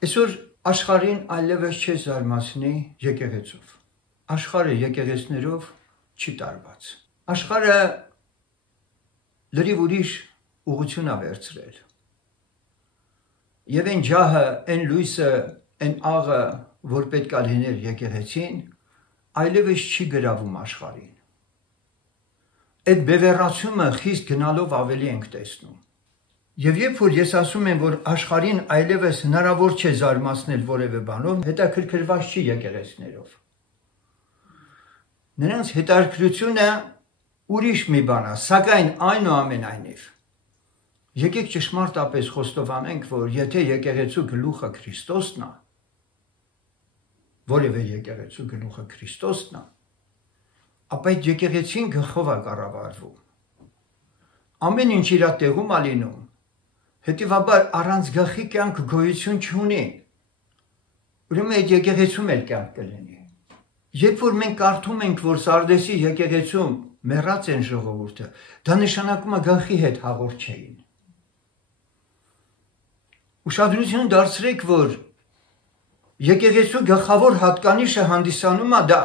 Այսօր աշխարհին այլևս չի զարմացնի եկեղեցով։ Աշխարհը եկեղեցներով չի տարված։ Աշխարհը լրիվ ուրիշ ուղղություն է վերցրել։ Եվ այն ջահը, այն լույսը, այն աղը, որ պետք է լիներ եկեղեցին, այլևս չի գրավում աշխարհին։ Այդ բևեռացումը խիստ գնալով ավելի ենք տեսնում։ Եվ երբ որ ես ասում եմ, որ աշխարհին այլևս հնարավոր չէ զարմացնել որևէ բանով, հետաքրքրված չի եկեղեցիներով։ Նրանց հետաքրքրությունը ուրիշ մի բան է, սակայն այնուամենայնիվ եկեք ճշմարտապես խոստովանենք, որ եթե եկեղեցու գլուխը Քրիստոսն է, որևէ եկեղեցու գլուխը Քրիստոսն է, ապա այդ եկեղեցին գլխով է կառավարվում։ Ամեն ինչ իր տեղում է լինում։ Հետևաբար առանց գլխի կյանք գոյություն չունի։ Ուրեմն այդ եկեղեցում էլ կյանք կլինի։ Երբ որ մենք կարդում ենք, որ Սարդեսի եկեղեցում մեռած են ժողովուրդը, դա նշանակում է գլխի հետ հաղորդ չէին։ Ուշադրություն դարձրեք, որ եկեղեցու գլխավոր հատկանիշը հանդիսանում է դա,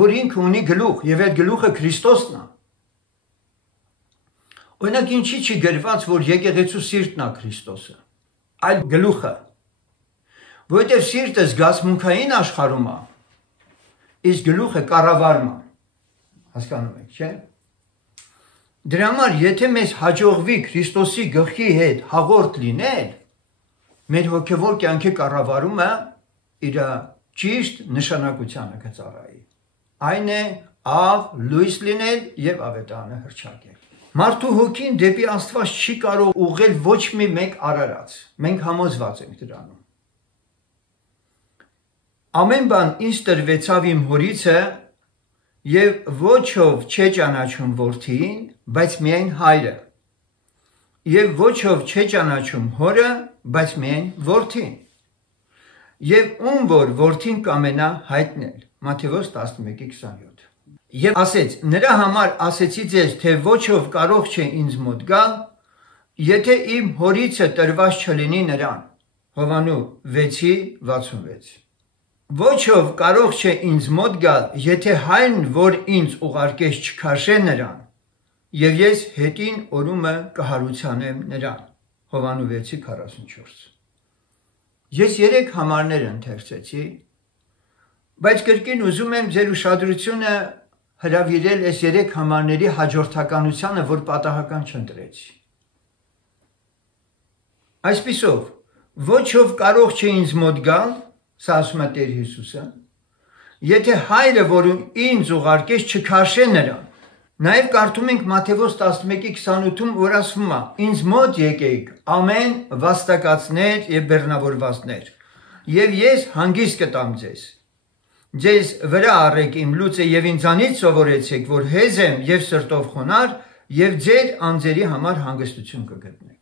որ ինքը ունի գլուխ, եւ այդ գլուխը Քրիստոսն է։ Օրինակ ինչի չի գրված, որ եկեղեցու սիրտն է Քրիստոսը, այլ գլուխը, որովհետև սիրտը զգացմունքային աշխարհում է, իսկ գլուխը կառավարում է, հասկանում եք, չէ՞։ Դրա համար, եթե մեզ հաջողվի Քրիստոսի գլխի հետ հաղորդ լինել, մեր հոգևոր կյանքի կառավարումը իր ճիշտ նշանակությանը կծառայի։ Այն է աղ, լույս լինել եւ ավետարանը հռչակել։ Մարդու հոգին դեպի Աստված չի կարող ուղղել ոչ մի մեկ արարած։ Մենք համոզված ենք դրանում։ Ամեն բան ինձ տրվեցավ իմ հորիցը եւ ոչով չէ ճանաչում որդին, բայց միայն հայրը։ Եվ ոչով չէ ճանաչում հորը, բայց միայն որդին։ Եվ ում որ որդին կամենա հայտնել։ Մատթեոս 11:27։ Եվ ասեց. նրա համար ասեցի ձեզ, թե ոչով կարող չէ ինձ մոտ գալ, եթե իմ հորիցը տրված չլինի նրան։ Հովանու 6:66։ Ոչով կարող չէ ինձ մոտ գալ, եթե հայրն, որ ինձ ուղարկեց, չքաշե նրան, եւ ես հետին օրումը կհարուցանեմ նրան։ Հովանու 6:44։ Ես 3 համարներ ընթերցեցի, բայց կրկին ուզում եմ ձեր ուշադրությունը հրավիրել այս 3 համարների հաջորդականությանը, որ պատահական չընտրեցի։ Այսպիսով, ոչով կարող չէ ինձ մոտ գալ, սա ասում է Տեր Հիսուսը, եթե հայրը, որ ինձ ուղարկեց, չքաշե նրան։ Նաև կարդում ենք Մատթեոս 11:28-ում, որ ասվում է. ինձ մոտ եկեք ամեն վաստակածներ եւ բեռնավորվածներ, եւ ես հանգիստ կտամ ձեզ։ Ձեզ վրա առեք իմ լուծը եւ ինձանից սովորեցեք, որ հեզ եմ եւ սրտով խոնար, եւ ձեր անձերի համար հանգստություն կգտնեք։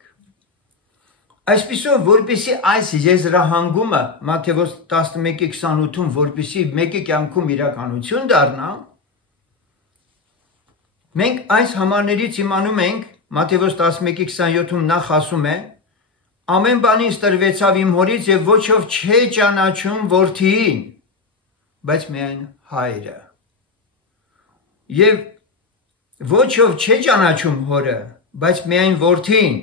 Այսպիսով, որպեսզի այս եզրահանգումը Մատթեոս 11:28-ում, որպեսզի մեկի կյանքում իրականություն դառնա, մենք այս համարներից իմանում ենք, Մատթեոս 11:27-ում նախ ասում է. ամեն բանից տրվեցավ իմ հորից եւ ոչով չէ ճանաչում որդին, բայց միայն հայրը։ Եվ ոչով չէ ճանաչում հորը, բայց միայն որդին,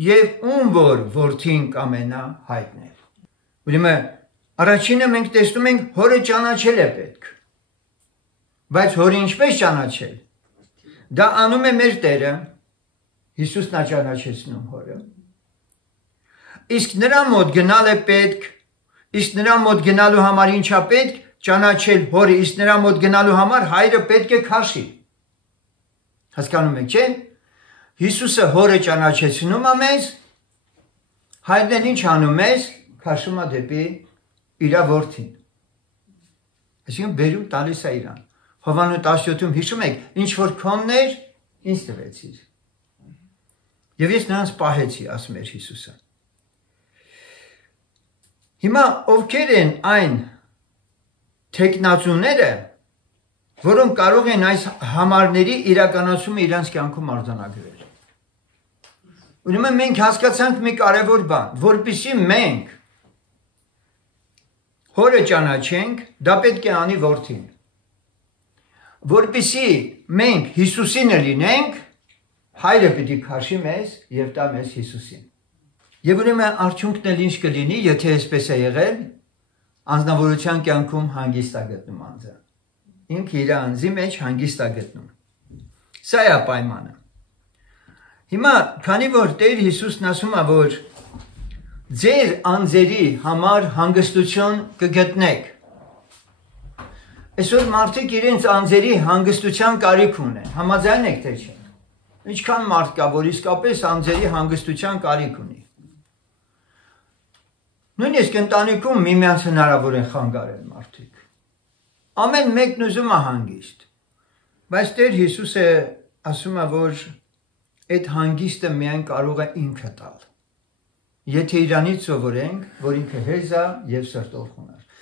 եւ ում որ որդին կամենա հայտնել։ Ուրեմն առաջինը մենք տեսնում ենք հորը ճանաչել է պետք։ Բայց հորը ինչպես ճանաչել։ Դա անում է մեր Տերը, Հիսուսն է ճանաչեցնում հորը։ Իսկ նրա մոտ գնալ է պետք, իսկ նրա մոտ գնալու համար ինչա պետք, ճանաչել հորը, իսկ նրա մոտ գնալու համար հայրը պետք է քաշի։ Հասկանում եք, չէ՞։ Հիսուսը հորը ճանաչեցնում է մեզ, հայրն ինչ անում մեզ, քաշում է դեպի իր որդին։ Այսինքն բերում տալիս է իրան։ Հովանու 17-ում հիշում եք, ինչ որ քոններ, ինձ տվեցիր։ Եվ ես նրանց պահեցի, ասում էր Հիսուսը։ Հիմա ովքեր են այն թեկնածուները, որոնք կարող են այս համարների իրականացումը իրենց կյանքում արձանագրել։ Ուրեմն մենք հասկացանք մի կարևոր բան, որպեսզի մենք հորը ճանաչենք, դա պետք է անի որդին։ Որպեսզի մենք Հիսուսինը լինենք, հայրը պիտի քաշի մեզ եւ տա մեզ Հիսուսին։ Եվ ուրեմն արդյունքն էլ ինչ կլինի, եթե այսպես է եղել, անձնավորության կյանքում հանգիստ է գտնում անձը։ Ինքը իր անձի մեջ հանգիստ է գտնում։ Սա է պայմանը։ Հիմա, քանի որ Տեր Հիսուսն ասում է, որ ձեր անձերի համար հանգստություն կգտնեք, այսօր մարդիկ իրենց անձերի հանգստության կարիք ունեն, համաձայն եք թե չէ։ Ինչքան մարդ կա, որ իսկապես անձերի հանգստության կարիք ունի։ Նույնիսկ ընտանիքում միմյանց հնարավոր են խանգարել մարդիկ։ Ամեն մեկն ուզում է հանգիստ։ Բայց Տեր Հիսուսը ասում է, որ այդ հանգիստը միայն կարող է ինքը տալ։ Եթե իրանից սովորենք, որ ինքը հեզ է եւ սրտով խոնարհ։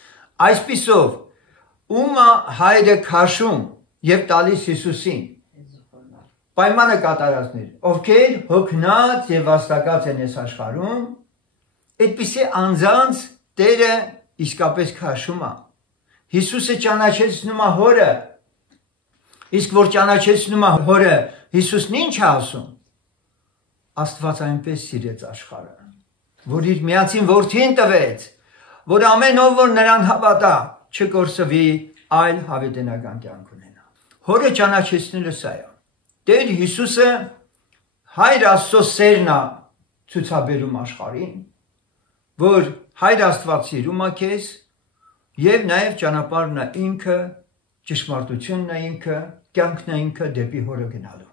Այսպիսով, ում է հայրը քաշում եւ տալիս Հիսուսին։ Պայմանը կատարածներ, ովքեր հոգնած եւ վաստակած են այս աշխարհում, այդպիսի անձանց Տերը իսկապես քաշում է։ Հիսուսը ճանաչեցնում է հորը։ Իսկ որ ճանաչեցնում է հորը, Հիսուսն ինչ է ասում։ Աստված այնպես սիրեց աշխարհը, որ իր միածին որդին տվեց, որ ամեն ով որ նրան հավատա, չկորսվի, այլ հավիտենական կյանք ունենա։ Հորը ճանաչեցնելը սա է։ Տեր Հիսուսը Հայր Աստծո սերն է ցուցաբերում աշխարհին, որ Հայր Աստված սիրում է քեզ եւ նաեւ ճանապարհն է ինքը, ճշմարտությունն է ինքը, կյանքն է ինքը դեպի հորը գնալու։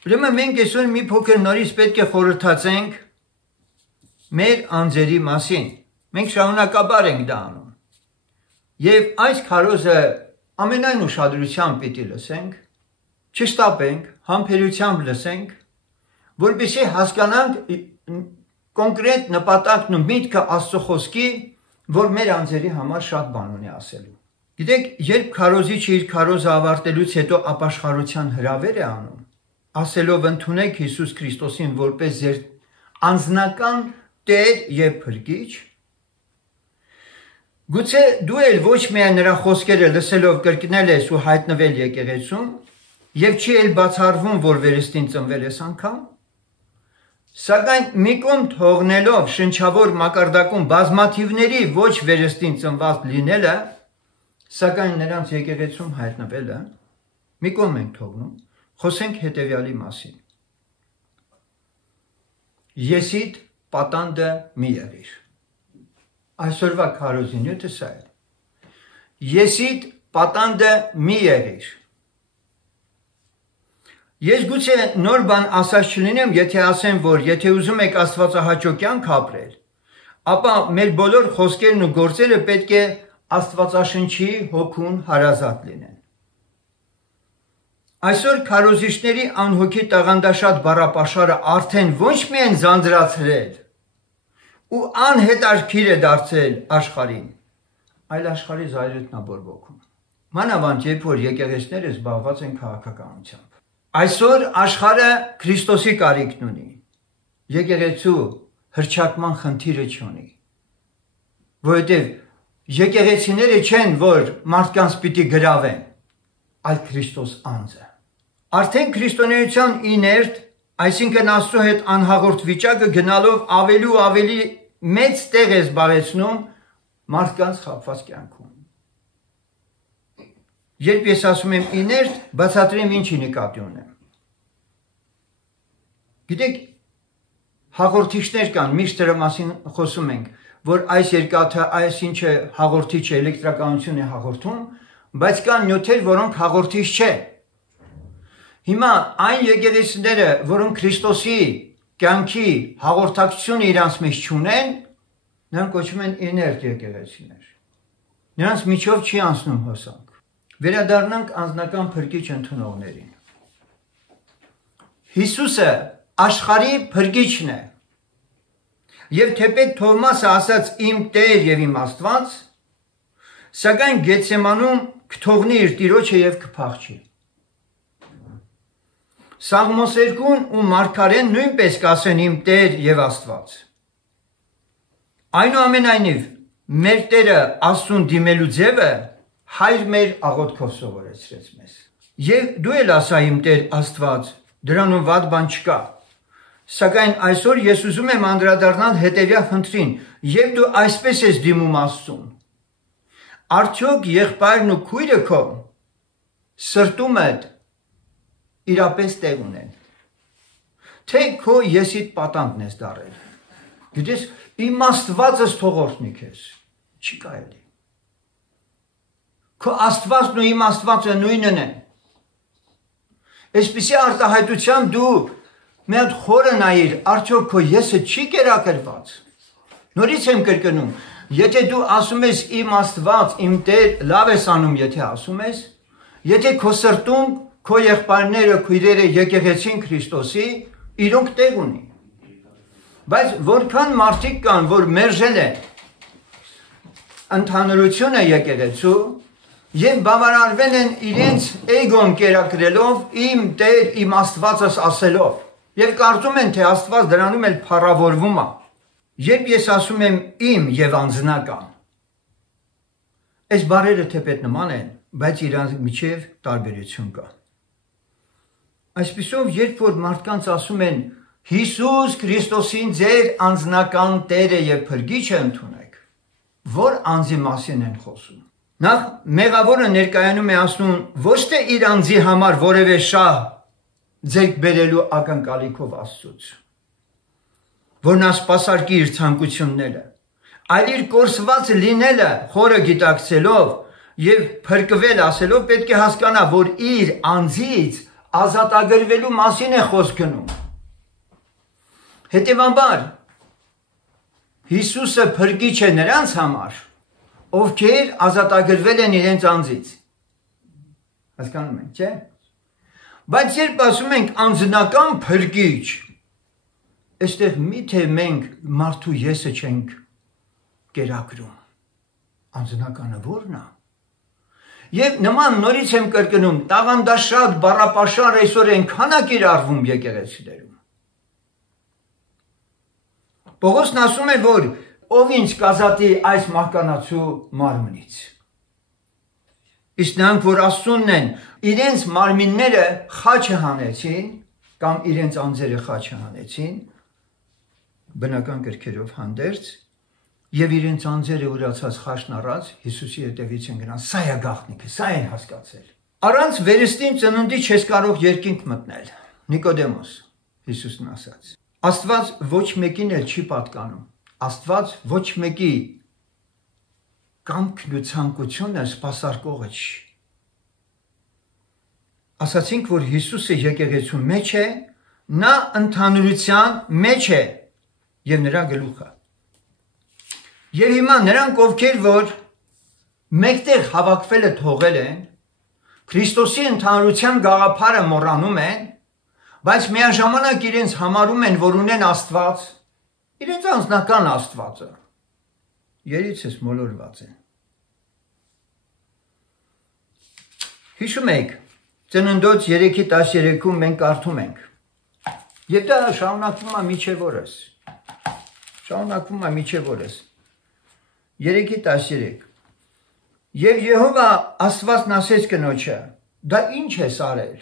Ուրեմն մենք այսօր մի փոքր նորից պետք է խորհրդացենք մեր անձերի մասին։ Մենք շարունակաբար ենք դա անում։ Եվ այս քարոզը ամենայն ուշադրությամբ պիտի լսենք, չշտապենք, համբերությամբ լսենք, որպեսզի հասկանանք կոնկրետ նպատակն ու միտքը Աստծո խոսքի, որ մեր անձերի համար շատ բան ունի ասելու։ Գիտեք, երբ քարոզիչը իր քարոզը ավարտելուց հետո ապաշխարության հրավեր է անում, ասելով ընդունեք Հիսուս Քրիստոսին որպես ձեր անձնական Տեր եւ Փրկիչ, գուցե դու էլ ոչ միայն նրա խոսքերը լսելով կրկնել ես ու հայտնվել եկեղեցում, եւ չի էլ բացառվում, որ վերստին ծնվել ես անգամ, սակայն մի կողմ թողնելով շնչավոր մակարդակում բազմաթիվների ոչ վերստին ծնված լինելը, սակայն նրանց եկեղեցում հայտնվելը, մի կողմ ենք թողնում, խոսենք հետևյալի մասին։ Եսիդ պատանդը մի եղիր։ Այսօրվա քարոզի նյութը սա է։ Եսիդ պատանդը մի եղիր։ Ես գուցե նոր բան ասած չլինեմ, եթե ասեմ, որ եթե ուզում եք աստվածահաճո կյանք ապրել, ապա մեր բոլոր խոսքերն ու գործերը պետք է Աստվածաշնչի հոգուն հարազատ լինեն։ Այսօր քարոզիչների անհոգի տաղանդաշատ բառապաշարը արդեն ոչ միայն ձանձրացրել ու անհետաքրքիր է դարձել աշխարհին, այլ աշխարհի զայրույթն է բորբոքում։ Մանավանդ երբ որ եկեղեցիները զբաղված են քաղաքականությամբ։ Այսօր աշխարհը Քրիստոսի կարիքն ունի։ Եկեղեցու հռչակման խնդիրը չունի։ Որովհետև եկեղեցիները չեն, որ մարդկանց պիտի գրավեն, այլ Քրիստոս անձը։ Արդեն քրիստոնեության իներտ, այսինքն Աստծո հետ անհաղորդ վիճակը գնալով ավելի ու ավելի մեծ տեղ է զբաղեցնում մարդկանց խաբված կյանքում։ Երբ ես ասում եմ իներտ, բացատրեմ ինչի նկատի ունեմ։ Գիտեք, հաղորդիչներ կան, միշտ դրա մասին խոսում ենք, որ այս երկաթը, այս ինչը հաղորդիչ է, էլեկտրականություն է հաղորդում, բայց կան նյութեր, որոնք հաղորդիչ չեն։ Հիմա այն եկեղեցիները, որոնք Քրիստոսի կյանքի հաղորդակցությունը իրանց մեջ չունեն, նրանք կոչվում են իներտ եկեղեցիներ։ Նրանց միջով չի անցնում հոսանք։ Վերադառնանք անձնական փրկիչ ընդունողներին։ Հիսուսը աշխարհի փրկիչն է։ Եվ թեպետ Թովմասը ասաց իմ Տեր եւ իմ Աստված, սակայն Գեթսեմանում կթողնի իր տիրոջը եւ կփախչի։ Սաղմոս 2 ու Մարգարեն նույնպես կասեն իմ Տեր եւ Աստված։ Այնուամենայնիվ մեր Տերը Աստծուն դիմելու ձևը Հայր մեր աղոթքով սովորեցրեց մեզ։ Եվ դու էլ ասա իմ Տեր Աստված, դրանում վատ բան չկա։ Սակայն այսօր ես ուզում եմ անդրադառնալ հետևյալ խնդրին, եւ դու այսպես ես դիմում Աստծուն։ Արդյոք եղբայրն ու քույրը քո սրտումդ իրապես տեղ ունեն։ Թե քո եսիդ պատանքն ես դարել։ Գիտես, իմաստվածս թողորտնի քեզ։ Չի կարելի։ Քո Աստվածն ու իմ Աստվածը նույնն են։ Այսպիսի արտահայտությամբ դու մի հատ խորը նայիր, արդյոք քո եսը չի կերակրված։ Նորից եմ կրկնում, եթե դու ասում ես իմ Աստված, իմ Տեր, լավ ես անում, եթե ասում ես, եթե քո սրտում քո եղբայրները, քույրերը եկեղեցին Քրիստոսի, իրոնք տեղ ունի։ Բայց որքան մարդիկ կան, որ մերժել են ընդհանրությունը եկեղեցու եւ բավարարվել են իրենց էգոն կերակրելով իմ Տեր, իմ Աստվածս ասելով եւ կարծում են, թե Աստված դրանում էլ փառավորվում է։ Երբ ես ասում եմ իմ եւ անձնական, այս բառերը թեպետ նման են, բայց իրանց միջև տարբերություն կա։ Այսպիսով, երբ որ մարդկանց ասում են Հիսուս Քրիստոսին ձեր անձնական Տերը եւ Փրկիչը ընդունեք, որ անձի մասին են խոսում։ Նախ մեղավորը ներկայանում է ասում ոչ թե իր անձի համար որևէ շահ ձեռք բերելու ակնկալիքով Աստծուց, որ նա սպասարկի իր ցանկությունները, այլ իր կորսված լինելը խորը գիտակցելով եւ փրկվել ասելով պետք է հասկանա, որ իր անձից ազատագրվելու մասին է խոսք գնում։ Հետևաբար Հիսուսը փրկիչ է նրանց համար, ովքեր ազատագրվել են իրենց անձից։ Հասկանում եք, չէ՞։ Բայց երբ ասում ենք անձնական փրկիչ, այստեղ միթե մենք մարդու եսը չենք կերակրում։ Անձնականը ո՞րն է։ Եվ նման նորից եմ կրկնում, տաղանդաշատ, բառապաշար այսօր այնքան է կիրառվում եկեղեցիներում։ Պողոսն ասում է, որ ով ինձ կազատի այս մահկանացու մարմնից։ Իսկ նրանք, որ Աստծունն են, իրենց մարմինները խաչը հանեցին, կամ իրենց անձերը խաչը հանեցին, բնական կրքերով հանդերձ, եւ իրենց անձերը ուրացած խաչն առած Հիսուսի հետևից են գնան։ Սա է գաղտնիքը, սա են հասկացել։ Առանց վերստին ծնունդի չես կարող երկինք մտնել։ Նիկոդեմոս, Հիսուսն ասաց։ Աստված ոչ մեկին էլ չի պատկանում։ Աստված ոչ մեկի կամքն ու ցանկությունը սպասարկողը չի։ Ասացինք, որ Հիսուսը եկեղեցու մեջ է, նա ընդհանրության մեջ է եւ նրա գլուխը։ Եվ հիմա նրանք, ովքեր որ մեկտեղ հավաքվելը թողել են, Քրիստոսի ընդհանրության գաղափարը մոռանում են, բայց միաժամանակ իրենց համարում են, որ ունեն Աստված, իրենց անձնական Աստվածը, երիցս մոլորված են։ Հիշում եք, Ծննդոց 3:13-ում մենք կարդում ենք, եւ դա շարունակվում է մինչև օրս։ Շարունակվում է մինչև օրս։ 3:13 Եվ Եհովա Աստվածն ասեց կնոջը. դա ինչ ես արել։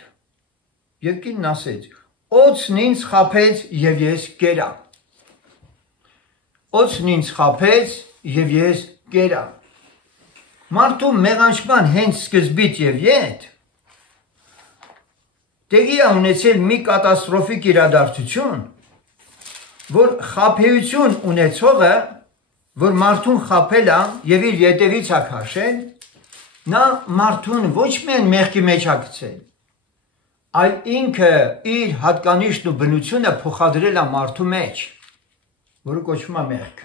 Եվ կինն ասեց. օձն ինձ խաբեց եւ ես կերա։ Օձն ինձ խաբեց եւ ես կերա։ Մարդու մեղանչման հենց սկզբից եւ ետ տեղի է ունեցել մի կատաստրոֆիկ իրադարձություն, որ խաբեություն ունեցողը, որ մարդուն խաբել է եւ իր ետևից է քաշել, նա մարդուն ոչ միայն մեղքի մեջ է գցել, այլ ինքը իր հատկանիշն ու բնությունը փոխադրել է մարդու մեջ, որը կոչվում է մեղք։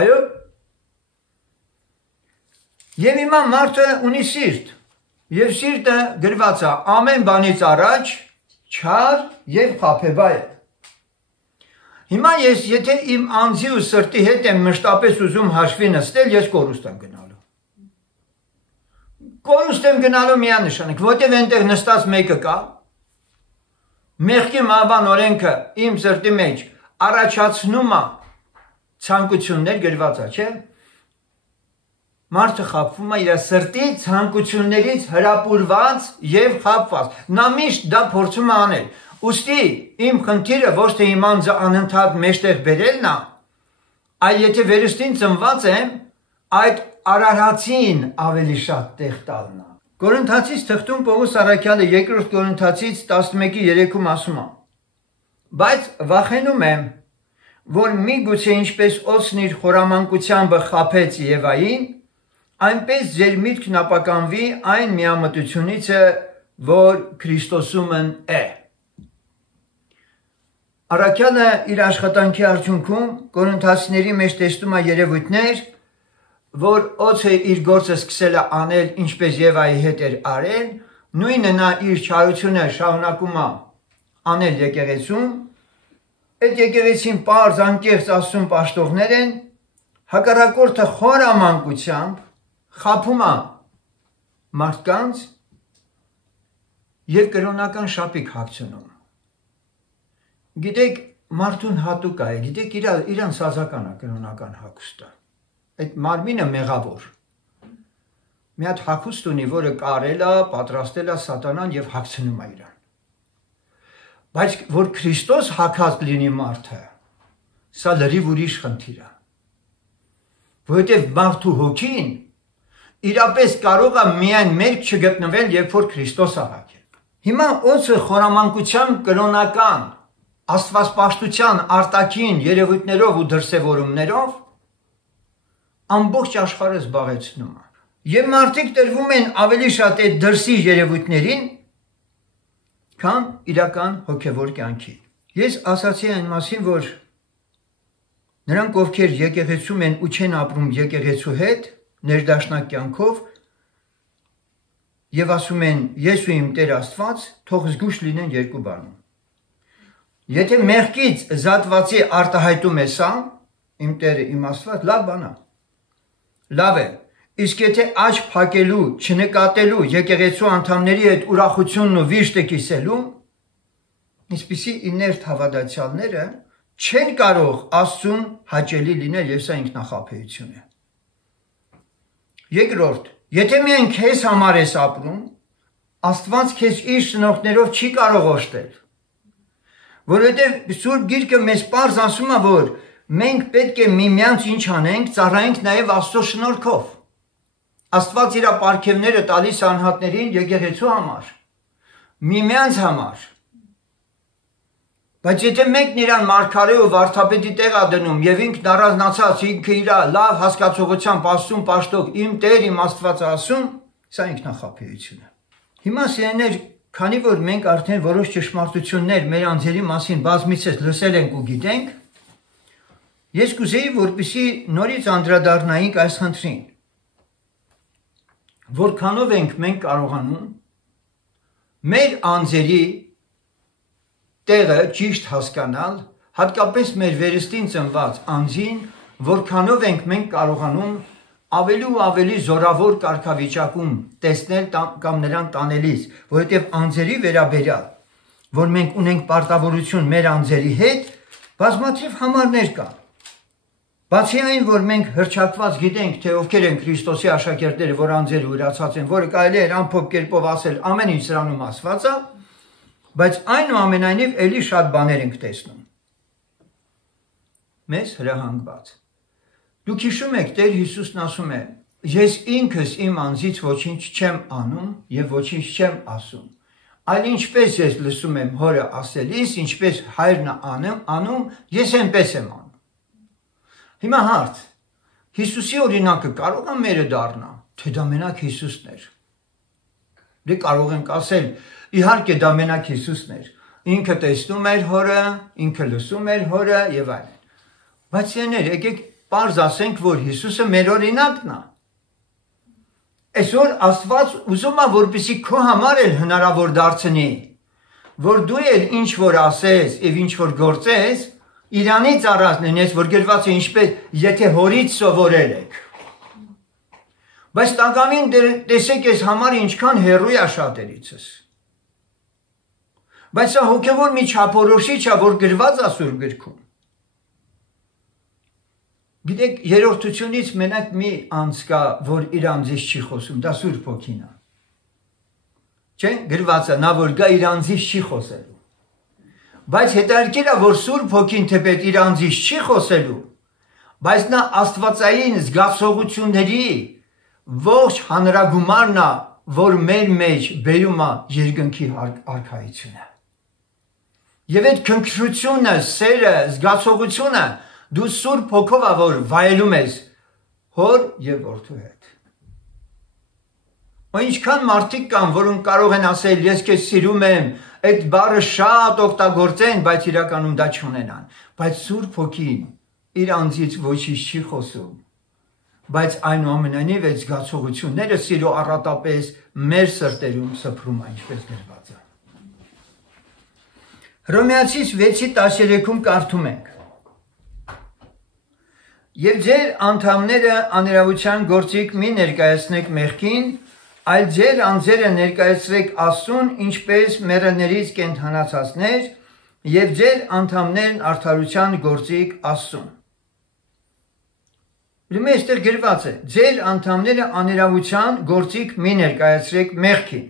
Այո։ Եվ հիմա մարդը ունի սիրտ, եւ սիրտը գրված է ամեն բանից առաջ չար եւ խաբեբայ է։ Հիմա ես եթե իմ անձի ու սրտի հետ եմ մշտապես ուզում հաշվի նստել, ես կորուստ եմ գնալու։ Կորուստ եմ գնալու միանշանակ, որտեղ այնտեղ նստած մեկը կա, մեղքի մահվան օրենքը իմ սրտի մեջ առաջացնում է ցանկություններ գրված է, չէ՞։ Մարդը խաբվում է իր սրտի ցանկություններից հրապուրված եւ խաբված։ Նա միշտ դա փորձում է անել։ Ուստի իմ խնդիրը ոչ թե իմ անձը անընդհատ մեջտեղ բերելն է, այլ եթե վերստին ծնված եմ, այդ արարածին ավելի շատ տեղ տալն է։ Կորինթացից թղթում Պողոս առաքյալը 2 Կորինթացից 11:3-ում ասում է. բայց վախենում եմ, որ միգուցե ինչպես օձն իր խորամանկությամբ խաբեց Եվային, այնպես ձեր միտքն ապականվի այն միամտությունիցը, որ Քրիստոսումն է։ Առաքյալը իր աշխատանքի արդյունքում կորինթացիների մեջ տեսնում է երևույթներ, որ օձը իր գործը սկսել է անել ինչպես Եվայի հետ էր արել, նույնը նա իր չարությունը շարունակում է անել եկեղեցում, այդ եկեղեցին պարզ անկեղծ Աստծուն պաշտողներ են, հակառակորդը խորամանկությամբ խաբում է մարդկանց եւ կրոնական շապիկ հագցնում։ Գիտեք, մարդուն հատուկ է, գիտեք, իրան սազական է կրոնական հագուստը։ Այդ մարմինը մեղավոր։ Մի հատ հագուստ ունի, որը կարել է, պատրաստել է սատանան եւ հագցնում է իրան։ Բայց որ Քրիստոս հագած լինի մարդը, սա լրիվ ուրիշ խնդիր է։ Որովհետեւ մարդու հոգին իրապես կարող է միայն մերկ չգտնվել, երբ որ Քրիստոս է հագել։ Հիմա օձը խորամանկության կրոնական աստվածպաշտության արտաքին երևույթներով ու դրսևորումներով ամբողջ աշխարհը զբաղեցնում է։ Եվ մարդիկ տրվում են ավելի շատ այդ դրսի երևույթներին, քան իրական հոգևոր կյանքի։ Ես ասացի այն մասին, որ նրանք, ովքեր եկեղեցում են ու չեն ապրում եկեղեցու հետ, ներդաշնակ կյանքով, եւ ասում են ես ու իմ Տեր Աստված, թող զգուշ լինեն երկու բանում։ Եթե մեղքից զատվածի արտահայտում է սա, իմ Տերը, իմ Աստված, լավ բան է։ Լավ է, իսկ եթե աչք փակելու, չնկատելու եկեղեցու անդամների հետ ուրախությունն ու վիշտը կիսելու, ինչպիսի իներտ հավատացյալները չեն կարող Աստծուն հաճելի լինել եւ սա ինքնախաբեություն է։ Երկրորդ, եթե միայն քեզ համար ես ապրում, Աստված քեզ իր շնորհներով չի կարող օժտել։ Որովհետև Սուրբ Գիրքը մեզ պարզ ասում է, որ մենք պետք է միմյանց ինչ անենք, ծառայենք նաև Աստծո շնորհքով։ Աստված իր պարգևները տալիս անհատներին եկեղեցու համար, միմյանց համար։ Բայց եթե մեկն իրան մարգարե ու վարդապետի տեղ է դնում եւ ինքն առանձնացած ինքը իր լավ հասկացողությամբ Աստծուն պաշտող իմ Տեր իմ Աստվածը ասում, սա ինքնախաբեություն է։ Հիմա սիրելիներ, քանի որ մենք արդեն որոշ ճշմարտություններ մեր անձերի մասին բազմիցս լսել ենք ու գիտենք, ես կուզեի, որպեսզի նորից անդրադառնայինք այս խնդրին։ Որքանով ենք մենք կարողանում մեր անձերի տեղը ճիշտ հասկանալ, հատկապես մեր վերստին ծնված անձին, որքանով ենք մենք կարողանում ավելի ու ավելի զորավոր կարգավիճակում տեսնել կամ նրան տանելիս, որովհետև անձերի վերաբերյալ, որ մենք ունենք պարտավորություն մեր անձերի հետ, բազմաթիվ համարներ կան։ Բացի այն, որ մենք հռչակված գիտենք, թե ովքեր են Քրիստոսի աշակերտները, որ անձերը ուրացած են, որը կարելի է ամփոփ կերպով ասել ամեն ինչ սրանում ասված է, բայց այնուամենայնիվ էլի շատ բաներ ենք տեսնում։ Մեզ հրահանգված։ Դուք հիշում եք, Տեր Հիսուսն ասում է. ես ինքս իմ անձից ոչինչ չեմ անում եւ ոչինչ չեմ ասում, այլ ինչպես ես լսում եմ հորը ասելիս, ինչպես հայրն անում, ես այնպես եմ անում։ Հիմա հարց. Հիսուսի օրինակը կարող է մերը դառնա, թե դա մենակ Հիսուսն էր։ Դե կարող ենք ասել, իհարկե դա մենակ Հիսուսն էր։ Ինքը տեսնում էր հորը, ինքը լսում էր հորը եւ այլն։ Բայց եկեք պարզ ասենք, որ Հիսուսը մեր օրինակն է։ Այսօր Աստված ուզում է, որպեսզի քո համար էլ հնարավոր դարձնի, որ դու էլ ինչ որ ասես եւ ինչ որ գործես, Իրանից առած լինես, որ գրված է ինչպես, եթե հորից սովորել եք։ Բայց տակամին տեսեք ես համար ինչքան հեռու է շատերիցս։ Բայց սա հոգևոր մի չափորոշիչ է, որ գրված է Սուրբ գրքում։ Գիտեք, երրորդությունից մենակ մի անձ կա, որ իր անձից չի խոսում, դա Սուրբ Հոգին է։ Չէ՞, գրված է, նա որ գա իր անձից չի խոսելու։ Բայց հետաքրքիր է, որ Սուրբ Հոգին թեպետ իր անձից չի խոսելու, բայց նա աստվածային զգացողությունների ողջ հանրագումարն է, որ մեր մեջ բերում է երկնքի արքայությունը։ Եվ այդ քնքշությունը, սերը, զգացողությունը դու Սուրբ Հոգով ա որ վայելում ես հոր եւ որդու հետ։ Ու ինչքան մարդիկ կան, որոնք կարող են ասել ես քեզ սիրում եմ, այդ բառը շատ օգտագործեն, բայց իրականում դա չունենան։ Բայց Սուրբ Հոգին իր անձից ոչինչ չի խոսում։ Բայց այնուամենայնիվ այդ զգացողությունները սիրո առատապես մեր սրտերում սփռում է, ինչպես գրված է։ Հռոմեացիս 6:13-ում կարդում ենք. Եվ ձեր անդամները աներավության գործիք մի ներկայացնեք մեղքին, այլ ձեր անձերը ներկայացրեք Աստծուն, ինչպես մեռելներից կենդանացածներ, եւ ձեր անդամներն արդարության գործիք Աստծուն։ Ուրեմն այստեղ գրված է. ձեր անդամները աներավության գործիք մի ներկայացրեք մեղքին,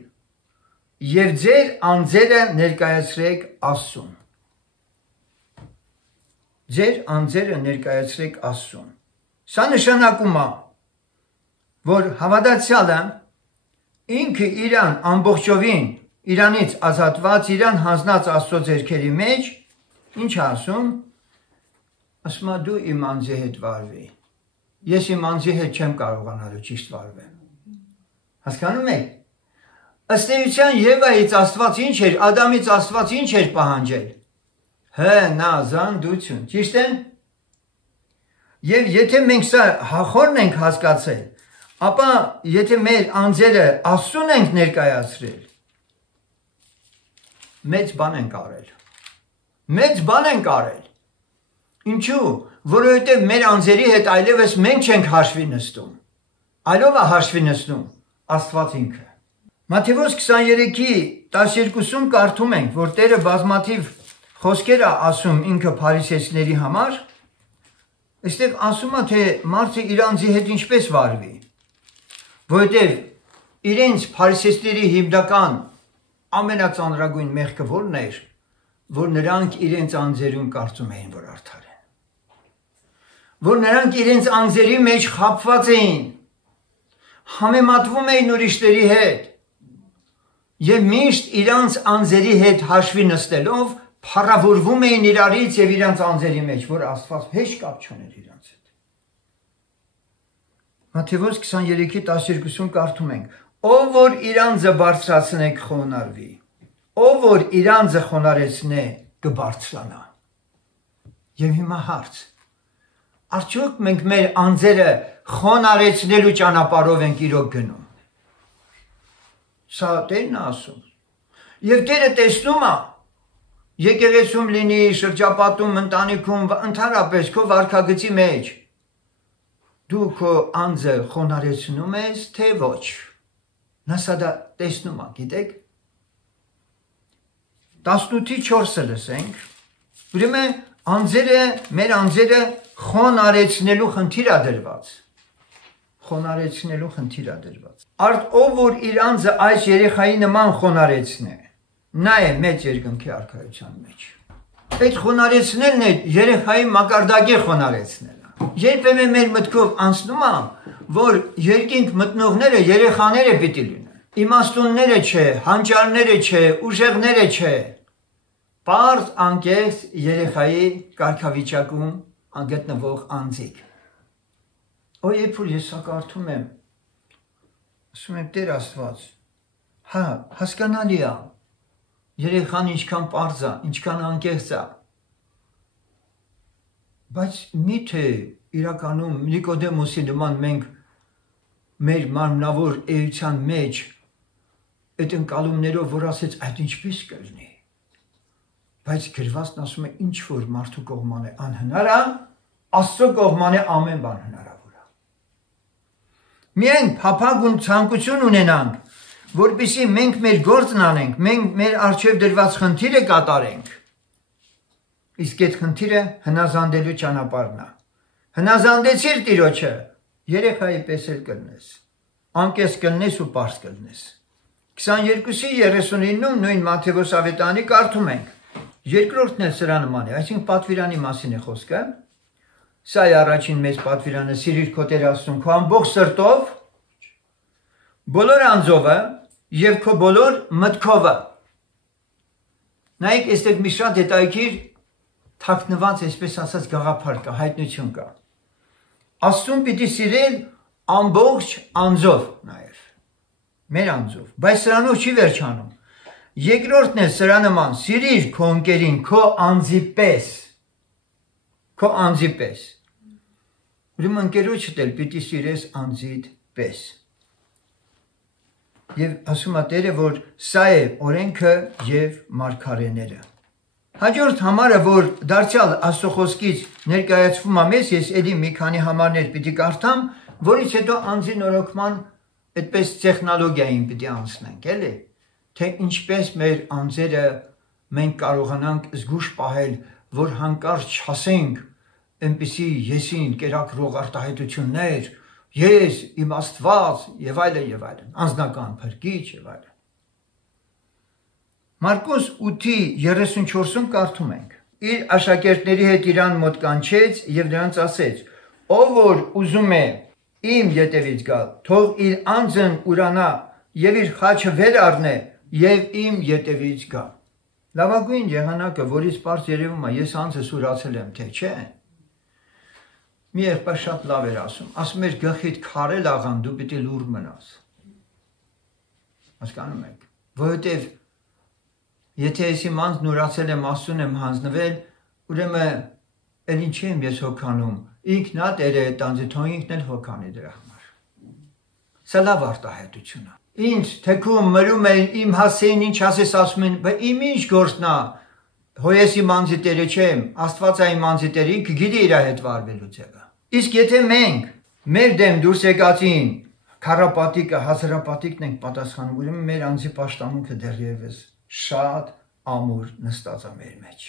եւ ձեր անձերը ներկայացրեք Աստծուն։ Ձեր անձերը ներկայացրեք Աստծուն։ Սա նշանակում է, որ հավատացյալը ինքը իրան ամբողջովին իրանից ազատված, իրան հանձնած Աստծո ձեռքերի մեջ, ինչ ասում, ասում է դու իմ անձի հետ վարվի։ Ես իմ անձի հետ չեմ կարողանալու ճիշտ վարվեմ։ Հասկանում եք։ Ըստ էության Եվայից Աստված ինչ էր, Ադամից Աստված ինչ էր պահանջել։ Հնազանդություն, ճիշտ է։ Եվ եթե մենք սա հախորն ենք հասկացել, ապա եթե մեր անձերը Աստծուն ենք ներկայացրել, մեծ բան ենք արել։ Մեծ բան ենք արել։ Ինչու՞, որովհետև մեր անձերի հետ այլևս մենք չենք հաշվի նստում։ Այլով է հաշվի նստում Աստված ինքը։ Մատթեոս 23:12-ում կարդում ենք, որ Տերը բազմաթիվ խոսքեր է ասում ինքը փարիսեցիների համար, այստեղ ասում է, թե մարդը իր անձի հետ ինչպես վարվի, որովհետև իրենց փարիսեցիների հիմնական ամենածանրագույն մեղքը որն էր, որ նրանք իրենց անձերում կարծում էին, որ արդար են, որ նրանք իրենց անձերի մեջ խաբված էին, համեմատվում էին ուրիշների հետ եւ միշտ իրանց անձերի հետ հաշվի նստելով փառավորվում էին իրարից եւ իրանց անձերի մեջ, որ Աստված հեշտ կապ չուներ իրանց հետ։ Մատթեոս 23:12-ում կարդում ենք. ով որ իր անձը բարձրացնե կխոնարհվի, ով որ իր անձը խոնարհեցնե կբարձրանա։ Եվ հիմա հարց. արդյոք մենք մեր անձերը խոնարհեցնելու ճանապարհով ենք իրոք գնում։ Սա Տերն է ասում։ Եվ Տերը տեսնում է, եկեղեցում լինի, շրջապատում, ընտանիքում, ընդհանրապես քո վարքագծի մեջ, դու քո անձը խոնարհեցնում ես, թե ոչ։ Նա սա դա տեսնում է, գիտեք։ 18:4-ը լսենք։ Ուրեմն մեր անձերը խոնարհեցնելու խնդիր է դրված։ Խոնարհեցնելու խնդիր է դրված։ Արդ ով որ իր անձը այս երեխայի նման խոնարհեցնե, նա է մեծ երկնքի արքայության մեջ։ Այդ խոնարհեցնելն է երեխայի մակարդակի խոնարհեցնելը։ Երբեմն մեր մտքով անցնում է, որ երկինք մտնողները երեխաները պիտի լինեն։ Իմաստունները չէ, հանճարները չէ, ուժեղները չէ։ Պարզ անկեղծ երեխայի կարգավիճակում գտնվող անձիկ։ Ու երբ որ ես սա կարդում եմ, ասում եմ Տեր Աստված, հա, հասկանալի է, երեխան ինչքան պարզ է, ինչքան անկեղծ է, բայց միթե իրականում Նիկոդեմոսի նման մենք մեր մարմնավոր էության մեջ այդ ընկալումներով, որ ասեց այդ ինչպես կլինի, բայց գրվածն ասում է ինչ որ մարդու կողման է անհնար է, Աստծո կողման է ամեն բան հնարավոր է։ Միայն փափագ ու ցանկություն ունենանք, որպեսզի մենք մեր գործն անենք, մենք մեր առջև դրված խնդիրը կատարենք, իսկ այդ խնդիրը հնազանդելու ճանապարհն է։ Հնազանդեցիր Տիրոջը, երեխայի պես էլ կլնես, անկես կլնես ու պարզ կլնես։ 22:39-ում նույն Մատթեոս ավետարանի կարդում ենք, երկրորդն էլ սրա նման է, այսինքն պատվիրանի մասին է խոսքը, սա է առաջին մեծ պատվիրանը, սիրիր քո Տեր Աստծուն քո ամբողջ սրտով, բոլոր անձովը եւ քո բոլոր մտքովը։ Նայեք, այստեղ մի շատ հետաքրքիր թաքնված, այսպես ասած, գաղափար կա, հայտնություն կա։ Աստծուն պիտի սիրել ամբողջ անձով նաև, մեր անձով, բայց սրանով չի վերջանում։ Երկրորդն է սրա նման, սիրիր քո ընկերին, քո անձի պես, քո անձի պես։ Ուրեմն ընկերոջդ էլ պիտի սիրես անձիդ պես։ Եվ ասում է Տերը, որ սա է օրենքը եւ մարգարեները։ Հաջորդ համարը, որ դարձյալ Աստծո խոսքից ներկայացվում է մեզ, ես ելի մի քանի համարներ պիտի կարդամ, որից հետո անձի նորոգման այդպես տեխնոլոգիային պիտի անցնենք, էլի, թե ինչպես մեր անձերը մենք կարողանանք զգուշ պահել, որ հանկարծ չասենք այնպիսի եսին կերակրող արտահայտություններ, ես, իմ Աստված եւ այլն, անձնական փրկիչ եւ այլն։ Մարկոս 8:34-ում կարդում ենք. իր աշակերտների հետ իրան մոտ կանչեց եւ նրանց ասեց. ով որ ուզում է իմ ետևից գալ, թող իր անձն ուրանա եւ իր խաչը վեր առնե եւ իմ ետևից գա։ Լավագույն եղանակը, որից պարզ երևում է, ես անձս ուրացել եմ, թե չէ։ Մի եղբայր շատ լավ էր ասում էր գլխիդ քարել աղան, դու պիտի լուր մնաս։ Հասկանում եք, որովհետեւ եթե ես իմ անձն ուրացել եմ, Աստծուն եմ հանձնվել, ուրեմն էլ ինչի եմ ես հոգանում, ինքն է Տերը այդ անձը, թող ինքն էլ հոգանի դրա համար։ Սա լավ արտահայտություն է։ Ինչ թքում մրում են իմ հասեին ինչ ասես ասում են, բայց իմ ինչ գործն է, հոյես իմ անձի Տերը չեմ, Աստված է իմ անձի Տերը, ինքը գիտի իր հետ վարվելու ձևը։ Իսկ եթե մենք մեր դեմ դուրս եկածին քարապատիկը, հազարապատիկն ենք պատասխանում, ուրեմն մեր անձի պաշտամունքը դեռևս շատ ամուր նստած է մեր մեջ։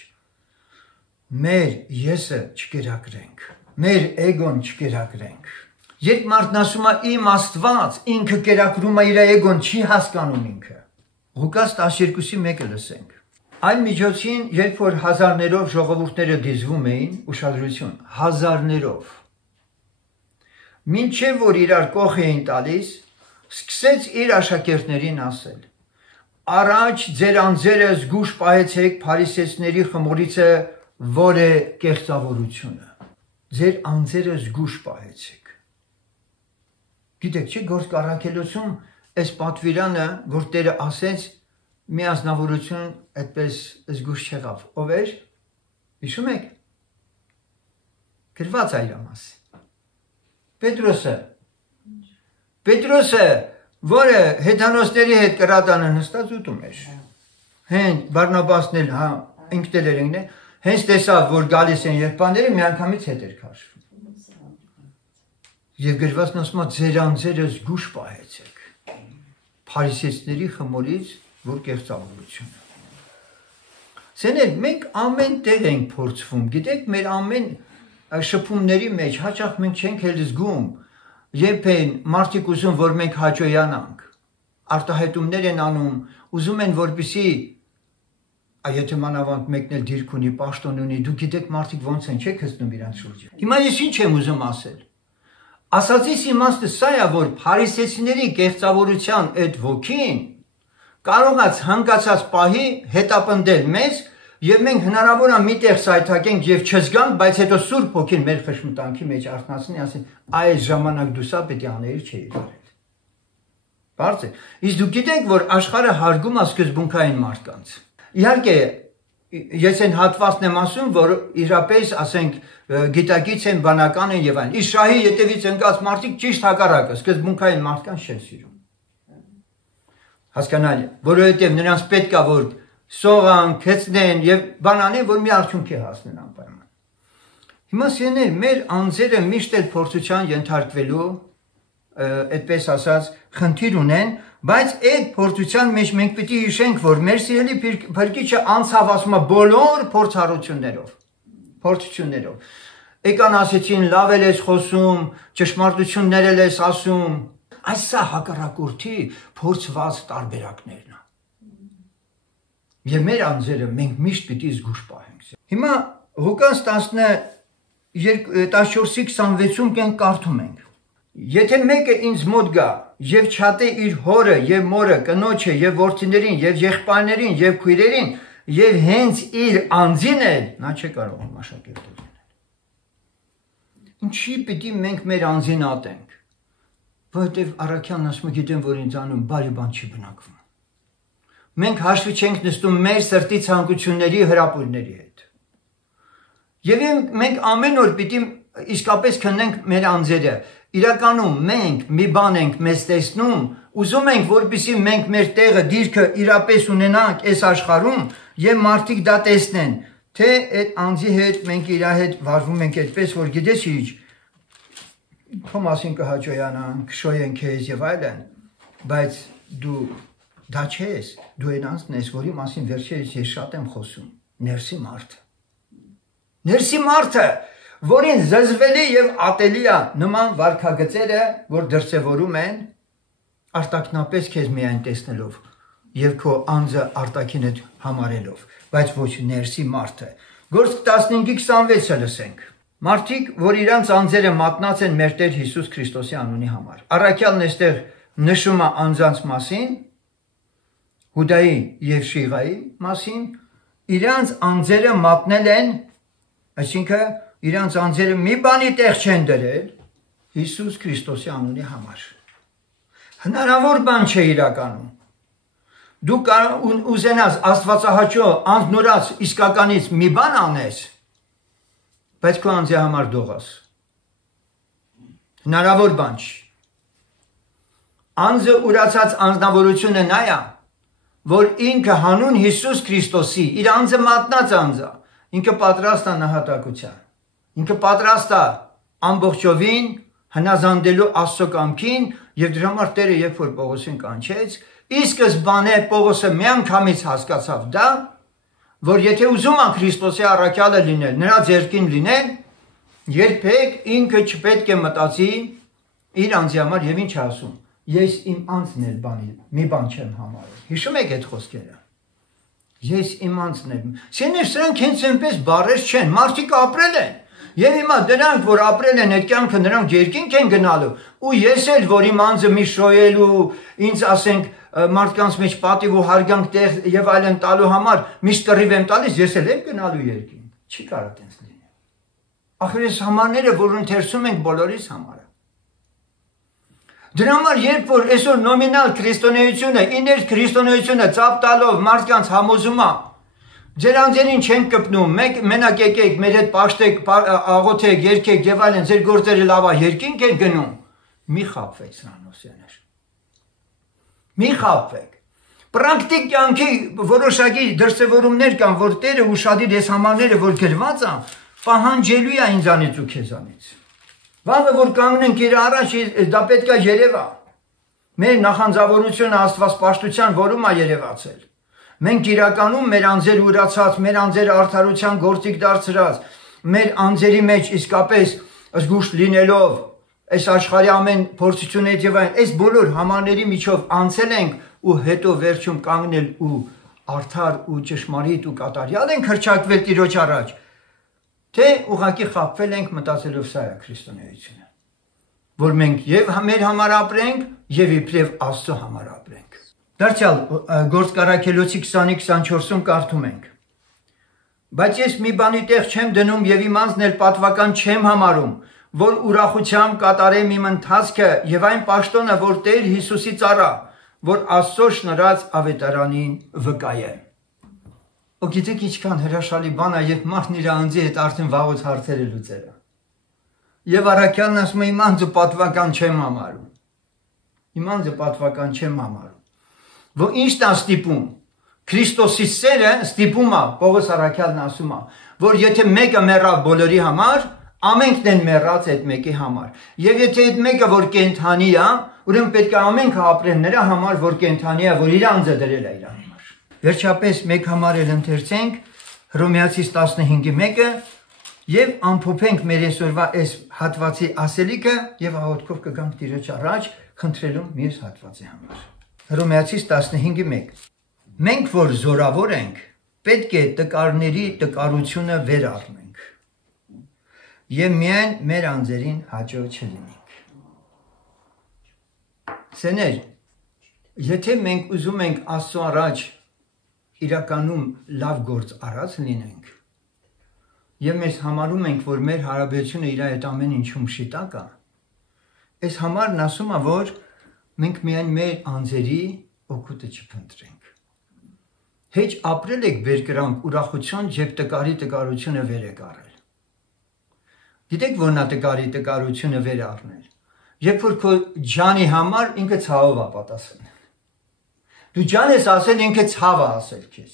Մեր եսը չկերակրենք, մեր էգոն չկերակրենք։ Երբ մարդն ասում է իմ Աստված, ինքը կերակրում է իր էգոն, չի հասկանում ինքը։ Ղուկաս 12:1-ը լսենք։ Այն միջոցին, երբ որ հազարներով ժողովուրդները դիզվում էին, ուշադրություն, հազարներով, մինչև որ իրար կող էին տալիս, սկսեց իր աշակերտներին ասել. Առաջ ձեր անձերը զգուշ պահեցեք փարիսեցիների խմորիցը, որ է կեղծավորությունը։ Ձեր անձերը զգուշ պահեցեք։ Գիտեք, չէ՞ Գործք առաքելոցում այս պատվիրանը, որ Տերը ասեց, մի ազնվորություն այդպես զգուշ չեղավ։ Ով էր։ Հիշում եք։ Գրված է իր մասին։ Պետրոսը, որը հեթանոսների հետ կրատանը նստած ուտում էր։ Հենց Բարնաբասն էլ, ինքն էլ էր, հենց տեսավ, որ գալիս են եղբայրները, միանգամից հետ էր քաշվում։ Եվ գրվածն ասում է, ձեր անձերը զգուշ պահեցեք փարիսեցիների խմորից, որ կեղծավորությունը։ Սեներ, մենք ամեն տեղ ենք փորձվում, գիտեք, մեր ամեն շփումների մեջ հաճախ մենք չենք էլ զգում, երբ են մարդիկ ուզում, որ մենք հաճոյանանք, արտահայտումներ են անում, ուզում են, որպեսզի եթե մանավանդ մեկն էլ դիրք ունի, պաշտոն ունի, դու գիտեք մարդիկ ոնց են, չեք հսնում իրանց շուրջը։ Հիմա ես ինչ եմ ուզում ասել։ Ասացիս իմաստը սա է, որ փարիսեցիների կեղծավորության այդ ոգին կարողաց հանգացած պահի հետապնդել մեզ եւ մենք հնարավոր է միտեղ սայթակենք եւ չզգանք, բայց հետո Սուրբ Հոգին մեր խշմտանքի մեջ արթնացնի, ասի, այս ժամանակ դու սա պետք է անել չէի արել։ Բարձ է։ Իսկ դու գիտեք, որ աշխարհը հարգում է սկզբունքային մարդկանց։ Իհարկե, ես այն հատվածն եմ ասում, որ իրապես, ասենք, գիտակից են, բանական են եւ այլն։ Իսկ շահի ետևից ընկած մարդիկ ճիշտ հակառակը, սկզբունքային մարդկանց չեն սիրում։ Հասկանալի, որովհետեւ նրանց պետք է որ սողան, քեցնեն եւ բանանեն, որ մի արդյունքի հասնեն անպայման։ Հիմա սիրելիներ, մեր անձերը միշտ էլ փորձության ենթարկվելու, այդպես ասած, խնդիր ունեն, բայց այդ փորձության մեջ մենք պիտի հիշենք, որ մեր սիրելի Փրկիչը անցավ ասում է բոլոր փորձառություններով, փորձություններով։ Եկան ասեցին լավ էլ ես խոսում, ճշմարտություններ էլ ես ասում։ Այս սա հակառակորդի փորձված տարբերակներն են։ Եվ մեր անձերը մենք միշտ պիտի զգուշ պահենք։ Հիմա Ղուկաս 14:26-ում կեն կարդում ենք. Եթե մեկը ինձ մոտ գա եւ չատե իր հորը եւ մորը, կնոջը եւ որդիներին եւ եղբայրներին եւ քույրերին եւ հենց իր անձին էլ, նա չի կարող աշակերտ լինել։ Ինչի պիտի մենք մեր անձին ատենք, որովհետեւ առաքյալն ասում է գիտեմ, որ ինձանում բարի բան չի բնակվում։ Մենք հաշվի չենք նստում մեր սրտի ցանկությունների հրապուրների հետ։ Եվ մենք ամեն օր պիտի իսկապես քննենք մեր անձերը։ Իրականում մենք մի բան ենք մեզ տեսնում, ուզում ենք, որպեսզի մենք մեր տեղը, դիրքը իրապես ունենանք այս աշխարհում եւ մարդիկ դա տեսնեն, թե այդ անձի հետ մենք իր հետ վարվում ենք այդպես, որ գիտես ինչ, քո մասին կհաջողանան, կշոյեն քեզ եւ այլն, բայց դու դա չես, դու այն անձն ես, որի մասին վերջերս ես շատ եմ խոսում, ներսի մարդը։ Ներսի մարդը, որին զզվելի եւ ատելի է նման վարքագծերը, որ դրսևորում են արտակնապես քեզ միայն տեսնելով եւ քո անձը արտակինդ համարելով, բայց ոչ ներսի մարդը։ Գործք 15:26-ը լսենք։ Մարդիկ, որ իրանց անձերը մատնած են մեր Տեր Հիսուս Քրիստոսի անունի համար։ Առաքյալն այստեղ նշում է անձանց մասին, Հուդայի եւ Շիղայի մասին, իրանց անձերը մատնել են, այսինքն իրանց անձերը մի բանի տեղ չեն դրել Հիսուս Քրիստոսի անունի համար։ Հնարավոր բան չէ իրականում։ Դու ուզենաս Աստվածահաճո անձնորած իսկականից մի բան անես, բայց քո անձի համար դողաս։ Հնարավոր բան չի։ Անձը ուրացած անձնավորությունը նա է, որ ինքը հանուն Հիսուս Քրիստոսի իր անձը մատնած անձը, ինքը պատրաստ է նահատակության, ինքը պատրաստ է ամբողջովին հնազանդելու Աստծո կամքին եւ դրա համար Տերը երբ որ Պողոսին կանչեց, ի սկզբանե Պողոսը միանգամից հասկացավ դա, որ եթե ուզում է Քրիստոսի առաքյալը լինել, նրա ձեռքին լինել, երբեք ինքը չպետք է մտածի իր անձի համար եւ ինչ ասում։ Ես իմ անձն էլ մի բան չեմ համարում։ Հիշում եք այդ խոսքերը։ Ես իմ անձն եմ։ Սրանք հենց այնպես բառեր չեն, մարդիկ ապրել են։ Եվ հիմա դրանք, որ ապրել են այդ կյանքը, նրանք երկինք են գնալու, ու ես էլ, որ իմ անձը մի շոյելու, ինձ ասենք մարդկանց մեջ պատիվ ու հարգանք տեղ եւ այլն տալու համար միշտ կռիվ եմ տալիս, ես էլ եմ գնալու երկինք։ Չի կարող այդպես լինել։ Ախր այս համարները, որ ընթերցում ենք բոլորիս համար։ Դրա համար երբ որ այսօր նոմինալ քրիստոնեությունը, իներ քրիստոնեությունը ծափ տալով մարդկանց համոզում է, ձեր անձերին չեն կպնում, մենակ եկեք, մեր հետ պաշտեք, աղոթեք, երգեք եւ այլն, ձեր գործերը լավ է, երկինք եք գնում, մի խաբվեք սրանոսյաներ։ Մի խաբվեք։ Պրակտիկ կյանքի որոշակի դրսևորումներ կան, որ Տերը ուշադիր այս համարները, որ գրված են, պահանջելու է ինձանից ու քեզանից։ Վաղը որ կանգնենք իր առաջ, դա պետք է երևա։ Մեր նախանձավորությունը աստվածպաշտության որում է երևացել։ Մենք իրականում մեր անձերը ուրացած, մեր անձերը արդարության գործիք դարձրած, մեր անձերի մեջ իսկապես զգուշ լինելով, այս աշխարհի ամեն փորձությունից եւ այն, այս բոլոր համարների միջով անցել ենք ու հետո վերջում կանգնել ու արդար ու ճշմարիտ ու կատարյալ ենք հռչակվել Տիրոջ առաջ, թե ուղղակի խաբվել ենք մտածելով սա է քրիստոնեությունը, որ մենք եւ մեր համար ապրենք եւ իբրև Աստծո համար ապրենք։ Դարձյալ Գործկարաքելոցի 20-24-ում կարդում ենք. Բայց ես մի բանի տեղ չեմ դնում եւ իմ անձն էլ պատվական չեմ համարում, որ ուրախությամբ կատարեմ իմ ընթացքը եւ այն պաշտոնը, որ Տեր Հիսուսի ծառա, որ Աստծո շնորհած ավետարանին վկայեմ։ Ու գիտեք ինչքան հրաշալի բան է, երբ մարդն իր անձի հետ արդեն վաղուց հարցերը լուծել է։ Եվ առաքյալն ասում է իմ անձը պատվական չեմ համարում։ Իմ անձը պատվական չեմ համարում։ Որ ի՞նչն է ստիպում։ Քրիստոսի սերը ստիպում է, Պողոս առաքյալն ասում է, որ եթե մեկը մեռավ բոլորի համար, ամենքն են մեռած այդ մեկի համար։ Եվ եթե այդ մեկը որ կենթանի է, ուրեմն պետք է ամենքը ապրեն նրա համար, որ կենթանի է, որ իր անձը դրել է իր համար։ Վերջապես մեկ համար էլ ընթերցենք Հռոմեացիս 15:1-ը Եվ ամփոփենք մեր այսօրվա այս հատվածի ասելիքը եւ աղոթքով կգանք Տիրոջ առաջ խնդրելու մյուս հատվածի համար։ Հռոմեացիս 15:1 Մենք որ զորավոր ենք, պետք է տկարների տկարությունը վեր առնենք եւ միայն մեր անձերին հաջող չլինենք։ Սեներ, եթե մենք ուզում ենք Աստծո առաջ իրականում լավ գործ արած լինենք, եւ մենք համարում ենք, որ մեր հարաբերությունը իր հետ ամեն ինչում շիտակ է, այս համարն ասում է, որ մենք միայն մեր անձերի օգուտը չփնտրենք։ Հեչ ապրել եք բերկրանք ուրախություն եւ տկարի տկարությունը վեր եք առել։ Գիտեք, որ նա տկարի տկարությունը վեր առնել։ Երբ որ քո ջանի համար ինքը ցավով է պատասխանել։ Դու ջան ես ասել, ինքը ցավ է ասել քեզ։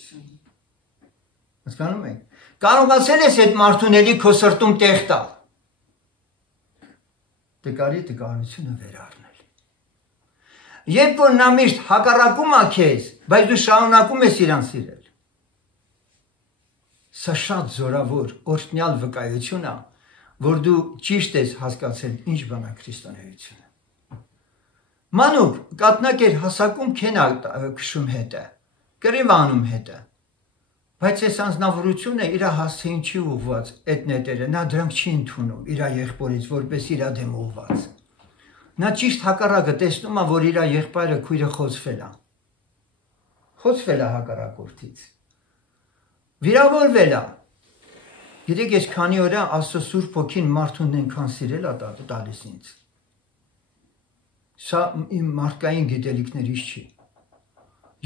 Հասկանում եք։ Կարողացել ես այդ մարդուն էլի քո սրտում տեղ տալ։ Տկարի տկարությունը վեր առնել։ Երբ որ նա միշտ հակառակում է քեզ, բայց դու շարունակում ես իրան սիրել։ Սա շատ զորավոր օրհնյալ վկայություն է, որ դու ճիշտ ես հասկացել ինչ բան է քրիստոնեությունը։ Մանուկ կատնակ էր հասակում քենա քշում հետը, կռիվ անում հետը։ Բայց այս անձնավորությունը իր հասցեին չի ուղված այդ նետերը, նա դրանք չի ընդունում իր եղբորից, որպես իր դեմ ուղված։ Նա ճիշտ հակառակը տեսնում է, որ իր եղբայրը քույրը խոցվել է։ Խոցվել է հակառակորդից։ Վիրավորվել է։ Գիտեք, ես քանի օր Աստծո Սուրբ Հոգին մարդուն այնքան սիրել է տալիս ինձ։ Սա իմ մարդկային գիտելիքներից չի։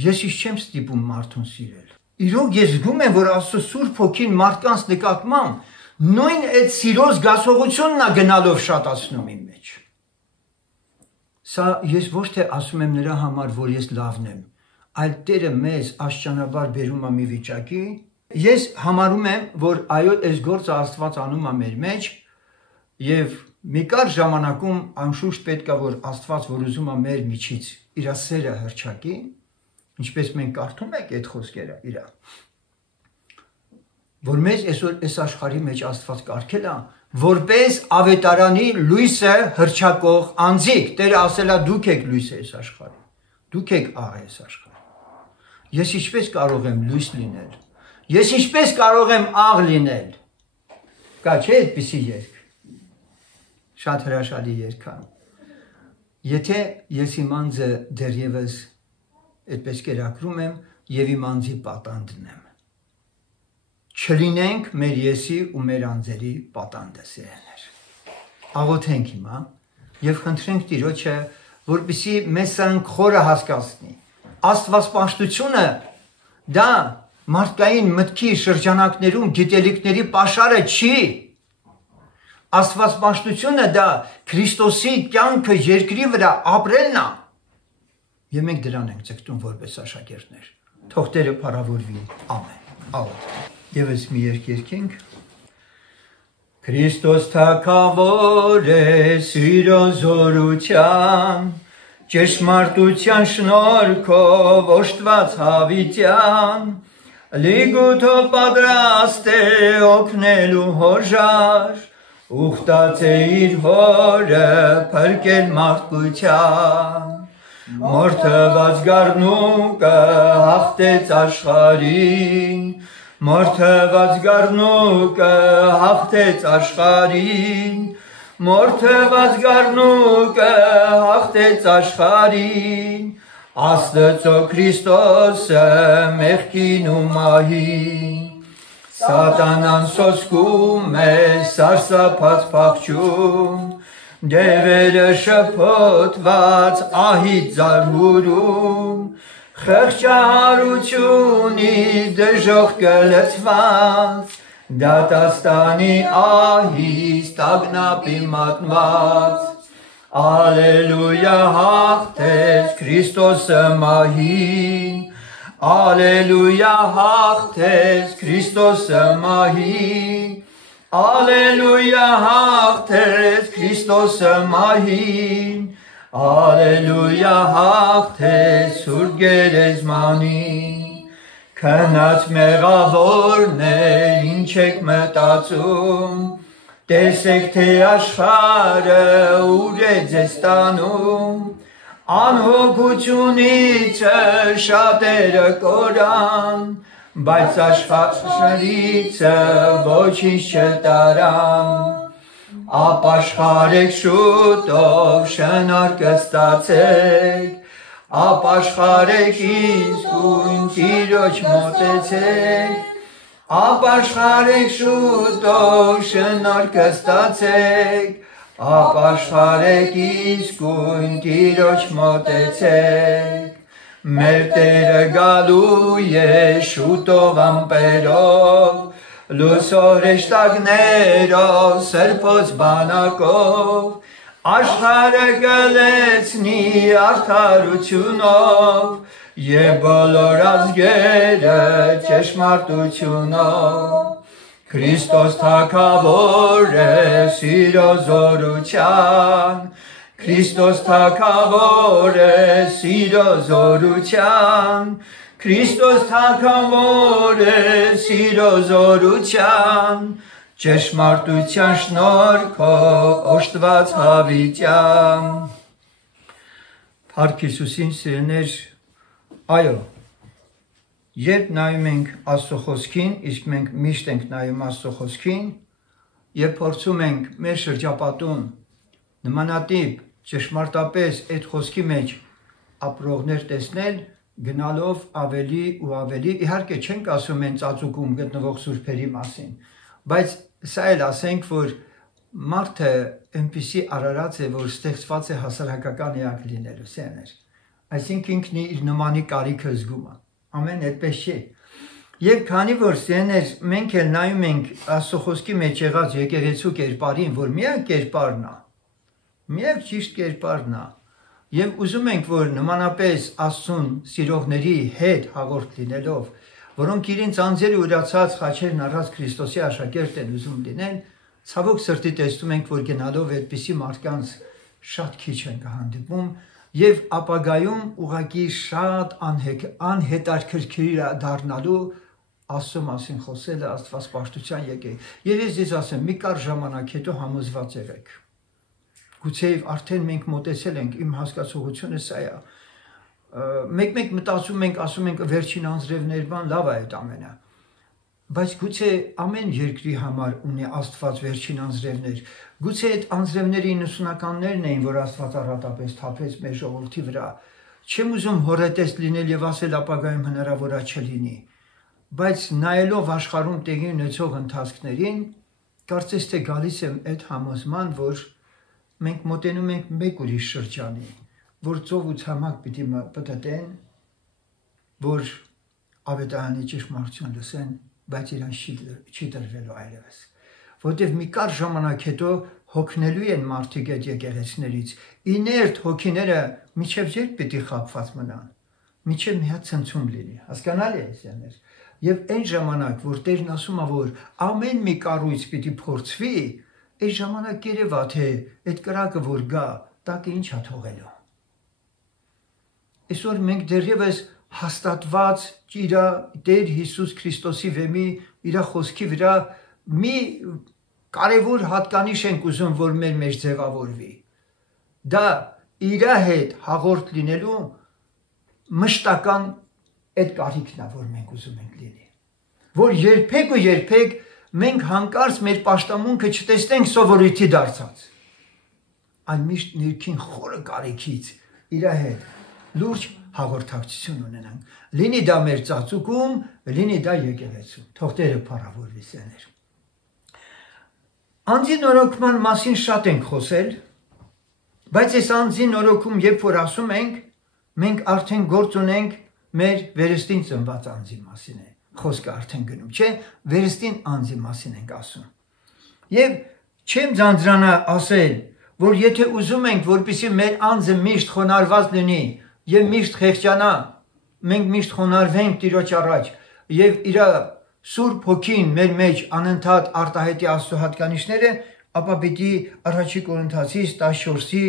Ես ինչ չեմ ստիպում մարդուն սիրել։ Իրոք ես զգում եմ, որ Աստծո Սուրբ Հոգին մարդկանց նկատմամբ նույն այդ սիրո զգացողությունն է գնալով շատացնում իմ մեջ։ Սա ես ոչ թե ասում եմ նրա համար, որ ես լավն եմ, այլ Տերը մեզ աշճանաբար բերում է մի վիճակի։ Ես համարում եմ, որ այո, այս գործը Աստված անում է մեր մեջ եւ մի կար ժամանակում անշուշտ պետք է որ Աստված, որ ուզում է մեր միջից իր սերը հրճակի, ինչպես մենք կարդում ենք այդ խոսքերը իրա, որ մեզ այսօր այս աշխարհի մեջ Աստված կարգել է, որպես ավետարանի լույսը հրճակող անձիկ։ Տերը ասել է դուք եք լույսը այս աշխարհի, դուք եք աղը այս աշխարհի։ Ես ինչպես կարող եմ լույս լինել։ Ես ինչպես կարող եմ աղ լինել։ Կա չէ այդպիսի երգ։ Շատ հրաշալի երգ է։ Եթե ես իմ անձը դեռևս այդպես կերակրում եմ եւ իմ անձի պատանդն եմ։ Չլինենք մեր եսի ու մեր անձերի պատանդը սիրելներ։ Աղոթենք հիմա եւ խնդրենք Տիրոջը, որպեսզի մեզ սրանք խորը հասկացնի։ Աստվածպաշտությունը դա մարդկային մտքի շրջանակներում գիտելիքների պաշարը չի։ Աստվածպաշտությունը դա Քրիստոսի կյանքը երկրի վրա ապրելն է։ Եվ մենք դրան ենք ցկտում որպես աշակերտներ։ Թող Տերը փառավորվի։ Ամեն։ Աղոթ։ Եվս մի երգ երգենք։ Քրիստոս թագավոր է սիրո զորության, ճշմարտության շնորհքով օժտված հավիտյան, լիգութով պատրաստ է օգնելու հոժար, ուխտած է իր հորը փրկել մարդկության։ Մորթված գառնուկը հաղթեց աշխարհին, մորթված գառնուկը հաղթեց աշխարհին, մորթված գառնուկը հաղթեց աշխարհին, Աստծո Քրիստոսը մեղքին ու մահին, Սատանան սոսկում է սարսափած փախչում, դևերը շփոթված ահից զարհուրում, խղճահարությունի դժոխքը լցված, դատաստանի ահից տագնապի մատնված, Ալելույա հաղթեց Քրիստոսը մահին, Ալելույա հաղթեց Քրիստոսը մահին, Ալելույա հաղթեց Քրիստոսը մահին, Ալելույա հաղթեց Սուրբ գերեզմանին, քնած մեղավորն է, ինչ եք մտածում, տեսեք թե աշխարհը ուր է ձեզ տանում, անհոգությունից շատերը կորան, բայց աշխարհից ոչինչ չտարան, ապաշխարեք շուտով շնորհքը ստացեք, ապաշխարեք իսկույն Տիրոջ մոտեցեք, ապաշխարեք շուտով շնորհքը ստացեք, ապաշխարեք իսկույն Տիրոջ մոտեցեք, մեր Տերը գալու է շուտով ամպերով, լուսոր հեշտակներով, սրբոց բանակով, աշխարհը կլեցնի արդարությունով եւ բոլոր ազգերը ճշմարտությունով, Քրիստոս թագավոր է սիրո զորության, Քրիստոս թագավոր է սիրո զորության, Քրիստոս թագավոր է սիրո զորության, ճշմարտության շնորհքով օժտված հավիտյան։ Փառք Հիսուսին, սիրելիներ, այո, երբ նայում ենք Աստծո խոսքին, իսկ մենք միշտ ենք նայում Աստծո խոսքին, եւ փորձում ենք մեր շրջապատում նմանատիպ ճշմարտապես այդ խոսքի մեջ ապրողներ տեսնել, գնալով ավելի ու ավելի, իհարկե չենք ասում են ծածուկում գտնվող սուրբերի մասին, բայց սա էլ ասենք, որ մարդը այնպիսի արարած է, որ ստեղծված է հասարակական էակ լինելու, սեներ, այսինքն ինքն իր նմանի կարիքը զգում է, ամեն այդպես չէ, եւ քանի որ սեներ մենք էլ նայում ենք Աստծո խոսքի մեջ եղած եկեղեցու կերպարին, որ միակ կերպարն է, միակ ճիշտ կերպարն է, եւ ուզում ենք, որ նմանապես Աստծուն սիրողների հետ հաղորդ լինելով, որոնք իրենց անձերը ուրացած խաչերն առած Քրիստոսի աշակերտ են ուզում լինել, ցավոք սրտի տեսնում ենք, որ գնալով այդպիսի մարդկանց շատ քիչ են հանդիպում եւ ապագայում ուղղակի շատ անհետաքրքիր դառնալու Աստծո մասին խոսելը Աստվածպաշտության եկեք։ Եվ ես ձեզ ասեմ, մի կարճ ժամանակ հետո համոզված եղեք։ Գուցեև արդեն մենք մոտեցել ենք, իմ հասկացողությունը սա է։ Մեկ-մեկ մտածում ենք, ասում ենք վերջին անձրևներ բան, լավ է այդ ամենը։ Բայց գուցե ամեն երկրի համար ունի Աստված վերջին անձրևներ։ Գուցե այդ անձրևների 90-ականներն էին, որ Աստված առատապես թափեց մեր ժողովրդի վրա։ Չեմ ուզում հորետես լինել եւ ասել ապագայում հնարավոր է չլինի։ Բայց նայելով աշխարհում տեղի ունեցող ընթացքներին, կարծես թե գալիս եմ այդ համոզման, որ մենք մոտենում ենք մեկ ուրիշ շրջանի, որ ծով ու ցամաք պիտի պտտեն, որ ավետարանի ճշմարտություն լսեն, բայց իրանց չի տրվելու այլևս։ Որտեւ մի կարճ ժամանակ հետո հոգնելու են մարդիկ այդ եկեղեցիներից, իներտ հոգիները միջև երբ պիտի խաբված մնան, միջև մի հատ ցնցում լինի, հասկանալի է սերներ։ Եվ այն ժամանակ, որ Տերն ասում է, որ ամեն մի կառույց պիտի փորձվի, այդ ժամանակ երևա թե այդ կրակը որ գա, տակը ինչ է թողելու։ Այսօր մենք դեռևս հաստատված իր Տեր Հիսուս Քրիստոսի վեմի իր խոսքի վրա մի կարևոր հատկանիշ ենք ուզում, որ մեր մեջ ձևավորվի։ Դա իր հետ հաղորդ լինելու մշտական այդ կարիքն է, որ մենք ուզում ենք լինի։ Որ երբեք ու երբեք մենք հանկարծ մեր պաշտամունքը չտեսնենք սովորույթի դարձած, այլ միշտ ներքին խորը կարիքից իր հետ լուրջ հաղորդակցություն ունենանք։ Լինի դա մեր ծածուկում, լինի դա եկեղեցում։ Թող Տերը փառավորվի սեներ։ Անձի նորոգման մասին շատ ենք խոսել, բայց այս անձի նորոգում երբ որ ասում ենք, մենք արդեն գործ ունենք մեր վերստին ծնված անձի մասին է։ Խոսքը արդեն գնում, չէ, վերստին անձի մասին ենք ասում։ Եվ չեմ ձանձրանա ասել, որ եթե ուզում ենք, որպեսզի մեր անձը միշտ խոնարհված լինի եւ միշտ խեղճանա, մենք միշտ խոնարհվենք Տիրոջ առաջ եւ իր Սուրբ Հոգին մեր մեջ անընդհատ արտահայտի Աստծո հատկանիշները, ապա պիտի առաջի Կորինթացիս 14-ի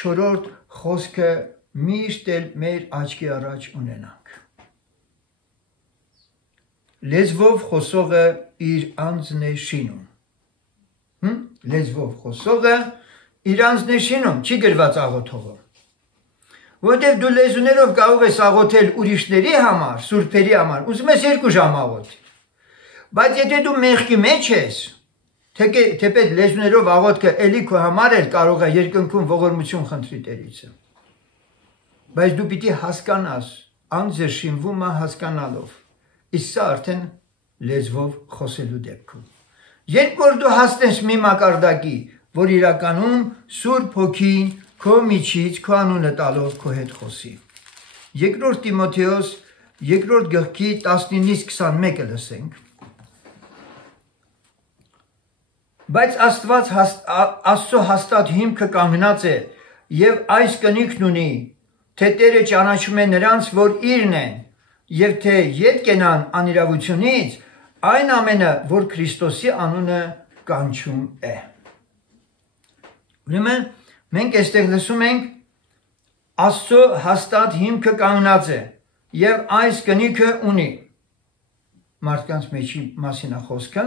4-րդ խոսքը միշտ էլ մեր աչքի առաջ ունենանք։ լեզվով խոսողը իր անձն է շինում։ Լեզվով խոսողը իր անձն է շինում, չի գրված աղոթողը։ Որտեւ դու լեզուներով կարող ես աղոթել ուրիշների համար, սուրբերի համար, ուզում ես 2 ժամ աղոթել։ Բայց եթե դու մեղքի մեջ ես, թեպետ լեզուներով աղոթքը էլի քո համար էլ կարող է երկնքում ողորմություն խնդրի Տերից։ Բայց դու պիտի հասկանաս, անձը շինվում է հասկանալով։ Իսկ սա արդեն լեզվով խոսելու դեպքում։ Երբ որ դու հասնես մի մակարդակի, որ իրականում Սուրբ Հոգին քո միջից քո անունը տալով քո հետ խոսի։ 2 Տիմոթեոս 2 գլխի 19-21-ը լսենք։ Բայց Աստված Աստծո հաստատ հիմքը կանգնած է եւ այս կնիքն ունի, թե Տերը ճանաչում է նրանց, որ իրն են, եւ թե ետ կենան անիրավությունից, այն ամենը, որ Քրիստոսի անունը կանչում է։ Ուրեմն մենք այստեղ լսում ենք Աստծո հաստատ հիմքը կանգնած է եւ այս կնիքը ունի։ Մարդկանց մեջի մասին է խոսքը։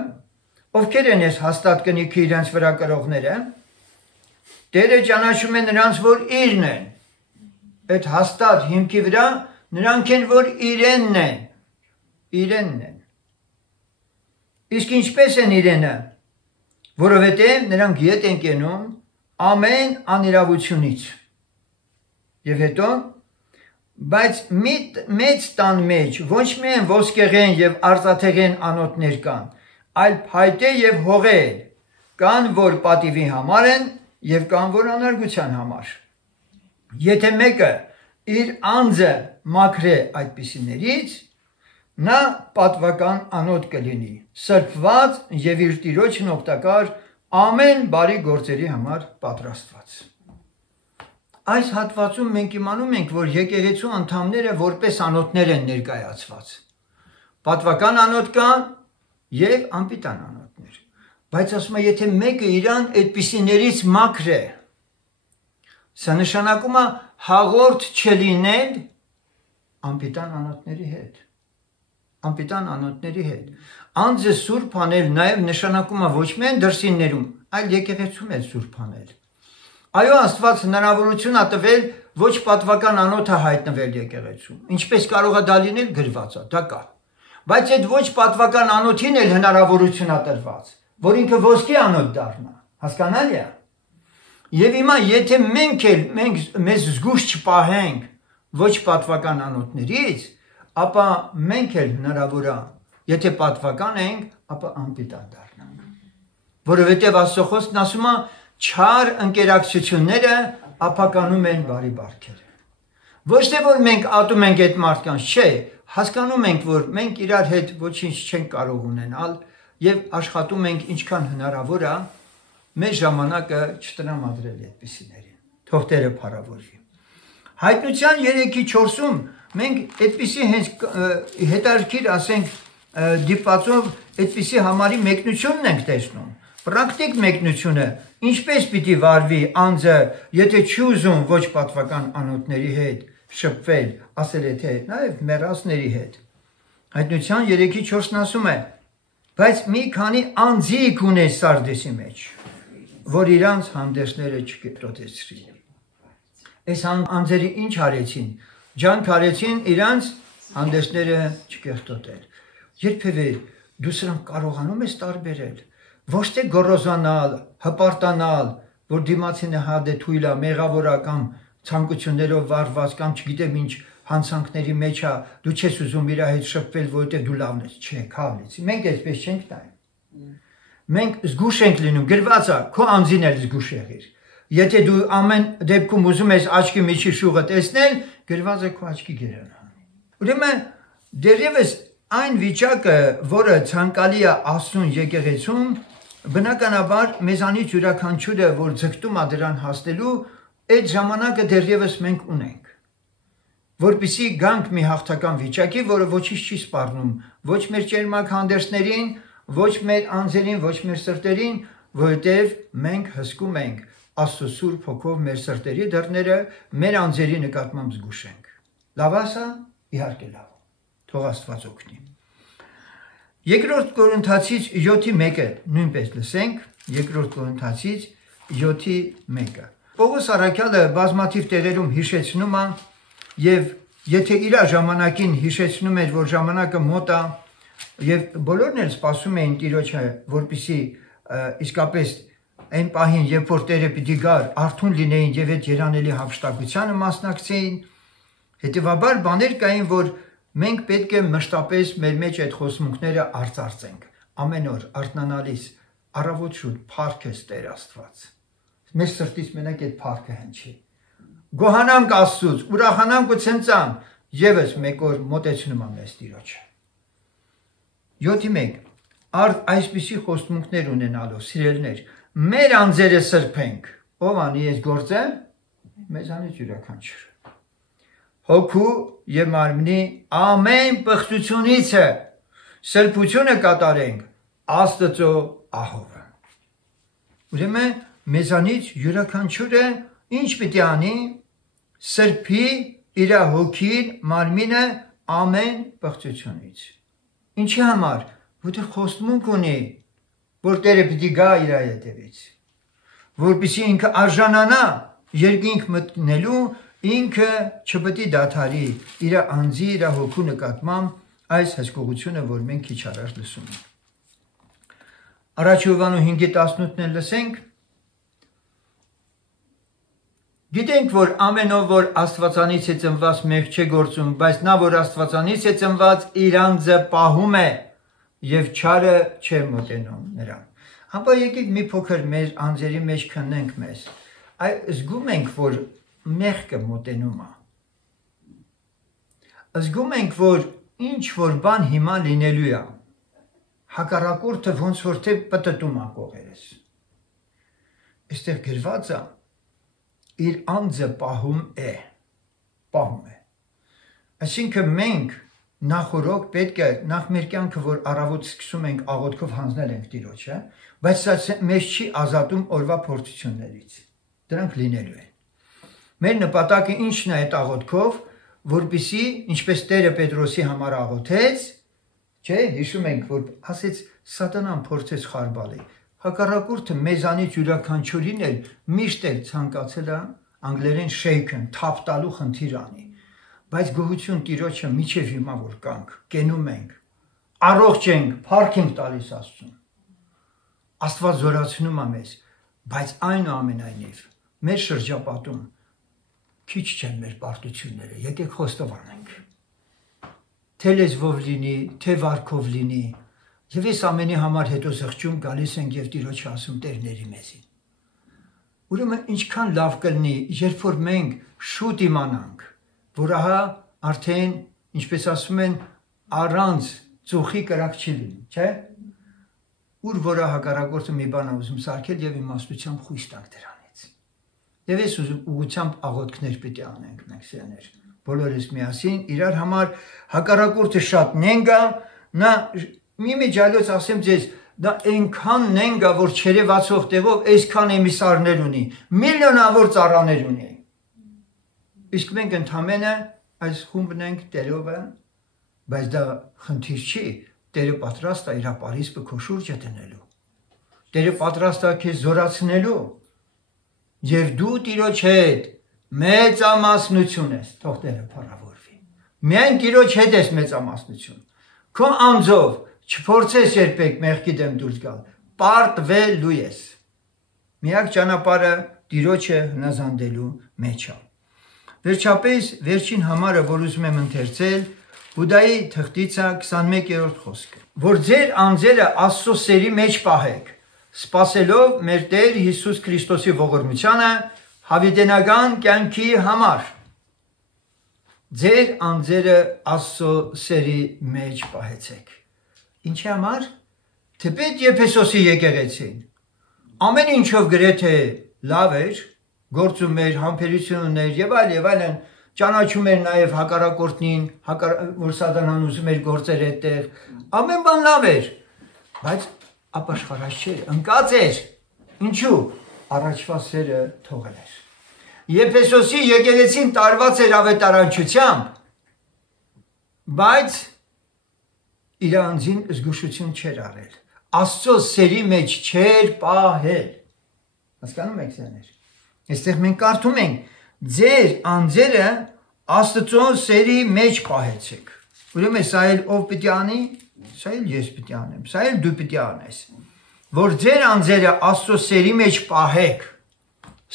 Ովքեր են այս հաստատ կնիքը իրենց վրա կրողները։ Տերը ճանաչում է նրանց, որ իրն են։ Այդ հաստատ հիմքի վրա նրանք են, որ իրենն են։ Իրենն են։ Իսկ ինչպես են իրենը։ Որովհետև նրանք ետ են կենում ամեն անիրավությունից։ Եվ հետո, բայց մեծ տան մեջ ոչ միայն ոսկեղեն եւ արծաթեղեն անոթներ կան, այլ փայտե եւ հողեր կան, որ պատիվի համար են եւ կան, որ անարգության համար։ Եթե մեկը իր անձը մաքրե այդպիսիներից, նա պատվական անոթ կլինի, սրբված եւ իր Տիրոջն օգտակար ամեն բարի գործերի համար պատրաստված։ Այս հատվածում մենք իմանում ենք, որ եկեղեցու անդամները որպես անոթներ են ներկայացված։ Պատվական անոթ կան եւ անպիտան անոթներ։ Բայց ասում է, եթե մեկը իրան այդպիսիներից մաքրե, սա նշանակում է հաղորդ չլինել անպիտան անոթների հետ։ Անպիտան անոթների հետ։ Անձը սուրբ անել նաև նշանակում է ոչ միայն դրսիններում, այլ եկեղեցում էլ սուրբ անել։ Այո, Աստված հնարավորություն է տվել ոչ պատվական անոթը հայտնվել եկեղեցում։ Ինչպես կարող է դա լինել, գրված է, դա կա։ Բայց այդ ոչ պատվական անոթին էլ հնարավորություն է տրված, որ ինքը ոսկի անոթ դառնա։ Հասկանալի է։ Եվ հիմա եթե մենք մեզ զգուշ չպահենք ոչ պատվական անոթներից, ապա մենք էլ հնարավոր է, եթե պատվական ենք, ապա անպիտան դառնանք։ Որովհետև Աստծո խոսքն ասում է, չար ընկերակցությունները ապականում են բարի բարքերը։ Ոչ թե որ մենք ատում ենք այդ մարդկանց, չէ, հասկանում ենք, որ մենք իրար հետ ոչինչ չենք կարող ունենալ եւ աշխատում ենք ինչքան հնարավոր է մեր ժամանակը չտրամադրել այդպիսիներին։ Թող Տերը փառավորվի։ Հայտնության 3:4-ում մենք այդպիսի հենց հետարքիր, ասենք, դիպացով այդպիսի համարի մեկնությունն ենք տեսնում։ Պրակտիկ մեկնությունը, ինչպես պիտի վարվի անձը, եթե չի ուզում ոչ պատվական անոթների հետ շփվել, ասել է թե նաև մեռածների հետ։ Հայտնության 3:4-ն ասում է. բայց մի քանի անձիկ ունես Սարդեսի մեջ, որ իրանց հանդեսները չկետոտեցրին։ Այս անձերի ինչ արեցին։ Ջանք արեցին իրանց հանդեսները չկեղտոտել։ Երբևէ դու սրանք կարողանում ես տարբերել։ Ոչ թե գոռոզանալ, հպարտանալ, որ դիմացինը հադե թույլ է, մեղավոր է կամ ցանկություններով վարված կամ չգիտեմ ինչ հանցանքների մեջ է, դու չես ուզում իր հետ շփվել, որովհետև դու լավն ես, չէ, քավլեցի։ Մենք այսպես չենք տայ։ Մենք զգուշ ենք լինում, գրված է, քո անձին էլ զգուշ եղիր։ Եթե դու ամեն դեպքում ուզում ես աչքի միջի շուղը տեսնել, գրված է քո աչքի գերանը։ Ուրեմն դեռևս այն վիճակը, որը ցանկալի է Աստծուն եկեղեցում, բնականաբար մեզանից յուրաքանչյուրը, որ ձգտում է դրան հասնելու, այդ ժամանակը դեռևս մենք ունենք։ Որպեսզի գանք մի հաղթական վիճակի, որը ոչինչ չի սպառնում, ոչ մեր ճերմակ հանդերձներին, ոչ մեր անձերին, ոչ մեր սրտերին, որովհետև մենք հսկում ենք Աստծո Սուրբ Հոգով մեր սրտերի դռները, մեր անձերի նկատմամբ զգուշ ենք։ Լավ ասա, իհարկե լավ։ Թող Աստված օգնի։ Երկրորդ Կորինթացից 7:1-ը նույնպես լսենք, երկրորդ Կորինթացից 7:1-ը։ Պողոս առաքյալը բազմաթիվ տեղերում հիշեցնում է եւ եթե իր ժամանակին հիշեցնում էր, որ ժամանակը մոտ է եւ բոլորն էլ սպասում էին Տիրոջը, որպեսզի իսկապես այն պահին, երբ որ Տերը պիտի գար, արթուն լինեին եւ այդ երանելի հափշտակությանը մասնակցեին, հետեւաբար բաներ կային, որ մենք պետք է մշտապես մեր մեջ այդ խոսմունքները արծարծենք։ Ամեն օր արթնանալիս առավոտ շուտ փառք ես Տեր Աստված։ Մեր սրտից մենակ այդ փառքը հնչի։ Գոհանանք Աստծուց, ուրախանանք ու ցնծանք, եւս մեկ օր մոտեցնում է մեզ Տիրոջը։ 7:1 Արդ այսպիսի խոստմունքներ ունենալով, սիրելիներ, մեր անձերը սրբենք, ով անի այս գործը, մեզանից յուրաքանչյուր։ Հոգու եւ մարմնի ամեն պղծությունից սրբությունը կատարենք Աստծո ահովը։ Ուրեմն մեզանից յուրաքանչյուրը ինչ պիտի անի, սրբի իր հոգին, մարմինը ամեն պղծությունից։ Ինչի համար, որտեղ խոստմունք ունի, որ Տերը պիտի գա իր հետևից, որպեսզի ինքը արժանանա երկինք մտնելու, ինքը չպետք է դադարի իր անձի, իր հոգու նկատմամբ այս հսկողությունը, որ մենք քիչ առաջ լսում ենք։ Առաջ Հովհաննես 5:18-ն էլ լսենք։ Գիտենք, որ ամեն ով, որ Աստվածանից է ծնված, մեղք չէ գործում, բայց նա, որ Աստվածանից է ծնված, իր անձը պահում է եւ չարը չէ մոտենում նրան։ Ապա եկեք մի փոքր մեր անձերի մեջ քննենք մեզ։ Զգում ենք, որ մեղքը մոտենում է։ Զգում ենք, որ ինչ որ բան հիմա լինելու է։ Հակառակորդը ոնց որ թե պտտում է կողերս։ Այստեղ գրված է իր անձը պահում է։ Այսինքն մենք նախորոք պետք է նախ մեր կյանքը, որ առավոտ սկսում ենք աղոթքով հանձնել ենք Տիրոջը, բայց սա մեզ չի ազատում օրվա փորձություններից։ Դրանք լինելու են։ Մեր նպատակը ինչն է այդ աղոթքով, որպեսզի ինչպես Տերը Պետրոսի համար աղոթեց, չէ, հիշում ենք, որ ասեց սատանան փորձեց խարբալի։ Հակառակորդը մեզանից յուրաքանչյուրին էլ միշտ էլ ցանկացել է անգլերեն shaken, թափ տալու խնդիր անի։ Բայց գոհություն Տիրոջը միջև հիմա որ կանք, կենում ենք, առողջ ենք, փառք ենք տալիս Աստծուն։ Աստված զորացնում է մեզ, բայց այնուամենայնիվ մեր շրջապատում քիչ չեն մեր պարտությունները, եկեք խոստովանենք։ Թե լեզվով լինի, թե վարքով լինի, եւ այս ամենի համար հետո զղջում գալիս ենք եւ Տիրոջը ասում Տերների մեզին։ Ուրեմն ինչքան լավ կլինի, երբ որ մենք շուտ իմանանք, որ ահա արդեն, ինչպես ասում են, առանց ծուխի կրակ չի լինի, չէ՞։ Ուր որը հակառակորդը մի բան ուզում սարքել եւ իմաստությամբ խույս տանք դրանից։ Եվ այս ուղղությամբ աղոթքներ պետք է անենք մենք սերներ։ Բոլորս միասին իրար համար հակառակորդը շատ նենգ է, նա մի միջալոց ասեմ ձեզ, դա այնքան նենգ է, որ չերևացող տեղով այսքան էմիսարներ ունի, միլիոնավոր ծառաներ ունի։ Իսկ մենք ընդամենը այս խումբն ենք Տերովը, բայց դա խնդիր չի, Տերը պատրաստ է իր ապարիսպը քո շուրջը դնելու։ Տերը պատրաստ է քեզ զորացնելու։ Եվ դու Տիրոջ հետ մեծամասնություն ես, թող Տերը փառավորվի։ Միայն Տիրոջ հետ ես մեծամասնություն։ Քո անձով չփորձես երբեք մեղքի դեմ դուրս գալ, պարտվելու ես։ Միակ ճանապարհը Տիրոջը հնազանդելու մեջ է։ Վերջապես վերջին համարը, որ ուզում եմ ընթերցել, Հուդայի թղթից 21-րդ խոսքը, որ ձեր անձերը Աստծո սերի մեջ պահեք, սպասելով մեր Տեր Հիսուս Քրիստոսի ողորմությանը հավիտենական կյանքի համար։ Ձեր անձերը Աստծո սերի մեջ պահեցեք։ Ինչի համար? Թեպետ Եփեսոսի եկեղեցին ամեն ինչով գրեթե լավ էր, գործում էր, համբերություն ուներ եւ այլն, ճանաչում էր նաեւ հակառակորդին, որ սատանան ուզում էր գործեր այդտեղ, ամեն բան լավ էր, բայց ապաշխարած չէր, ընկած էր։ Ինչու? Առաջվա սերը թողել էր։ Եփեսոսի եկեղեցին տարված էր ավետարանչությամբ, բայց իր անձին զգուշություն չէր արել, Աստծո սերի մեջ չէր պահել։ Հասկանում եք սերներ։ Այստեղ մենք կարդում ենք. ձեր անձերը Աստծո սերի մեջ պահեցեք։ Ուրեմն սա էլ ով պիտի անի, սա էլ ես պիտի անեմ, սա էլ դու պիտի անես, որ ձեր անձերը Աստծո սերի մեջ պահեք,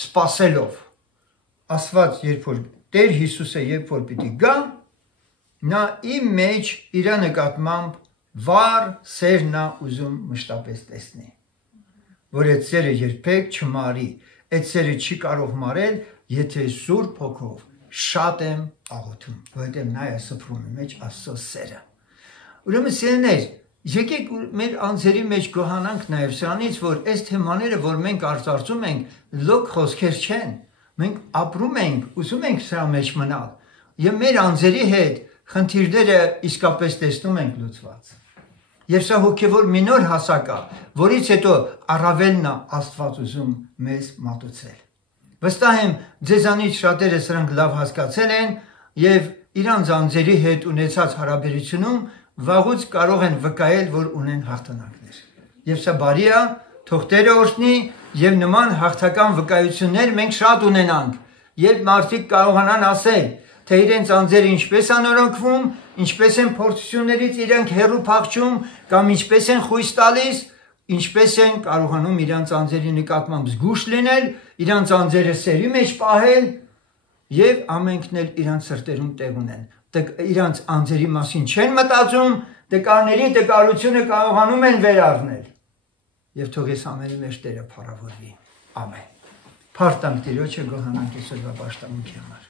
սպասելով։ Աստված երբ որ Տեր Հիսուսը երբ որ պիտի գա, նա իմ մեջ իր նկատմամբ վառ սերն է ուզում մշտապես տեսնի, որ այդ սերը երբեք չմարի, այդ սերը չի կարող մարել, եթե Սուրբ Հոգով շատ եմ աղոթում, որովհետև նա է սփռում իմ մեջ Աստծո սերը։ Ուրեմն սերներ, եկեք մեր անձերի մեջ գոհանանք նաև սրանից, որ այս թեմաները, որ մենք արծարծում ենք, լոկ խոսքեր չեն, մենք ապրում ենք, ուզում ենք սրա մեջ մնալ, եւ մեր անձերի հետ խնդիրները իսկապես տեսնում ենք լուծված։ Եվ սա հոգևոր մի նոր հասակ է, որից հետո առավելն է Աստված ուզում մեզ մատուցել։ Վստահ եմ, ձեզանից շատերը սրանք լավ հասկացել են եւ իրանց անձերի հետ ունեցած հարաբերությունում վաղուց կարող են վկայել, որ ունեն հաղթանակներ։ Եվ սա բարի է, թող Տերը օրհնի եւ նման հաղթական վկայություններ մենք շատ ունենանք, երբ մարդիկ կարողանան ասել, թե իրենց անձերը ինչպես են նորոգվում, ինչպես են փորձություններից իրենք հեռու փախչում, կամ ինչպես են խույս տալիս, ինչպես են կարողանում իրանց անձերի նկատմամբ զգուշ լինել, իրանց անձերը սերի մեջ պահել եւ ամենքն էլ իրանց սրտերում տեղ ունեն։ Իրանց անձերի մասին չեն մտածում, տկարների տկարությունը կարողանում են վերառնել։ Եվ թող այս ամենի մեջ Տերը փառավորվի։ Ամեն։ Փառք տանք Տիրոջը, գոհանանք այսօրվա պաշտամունքի համար։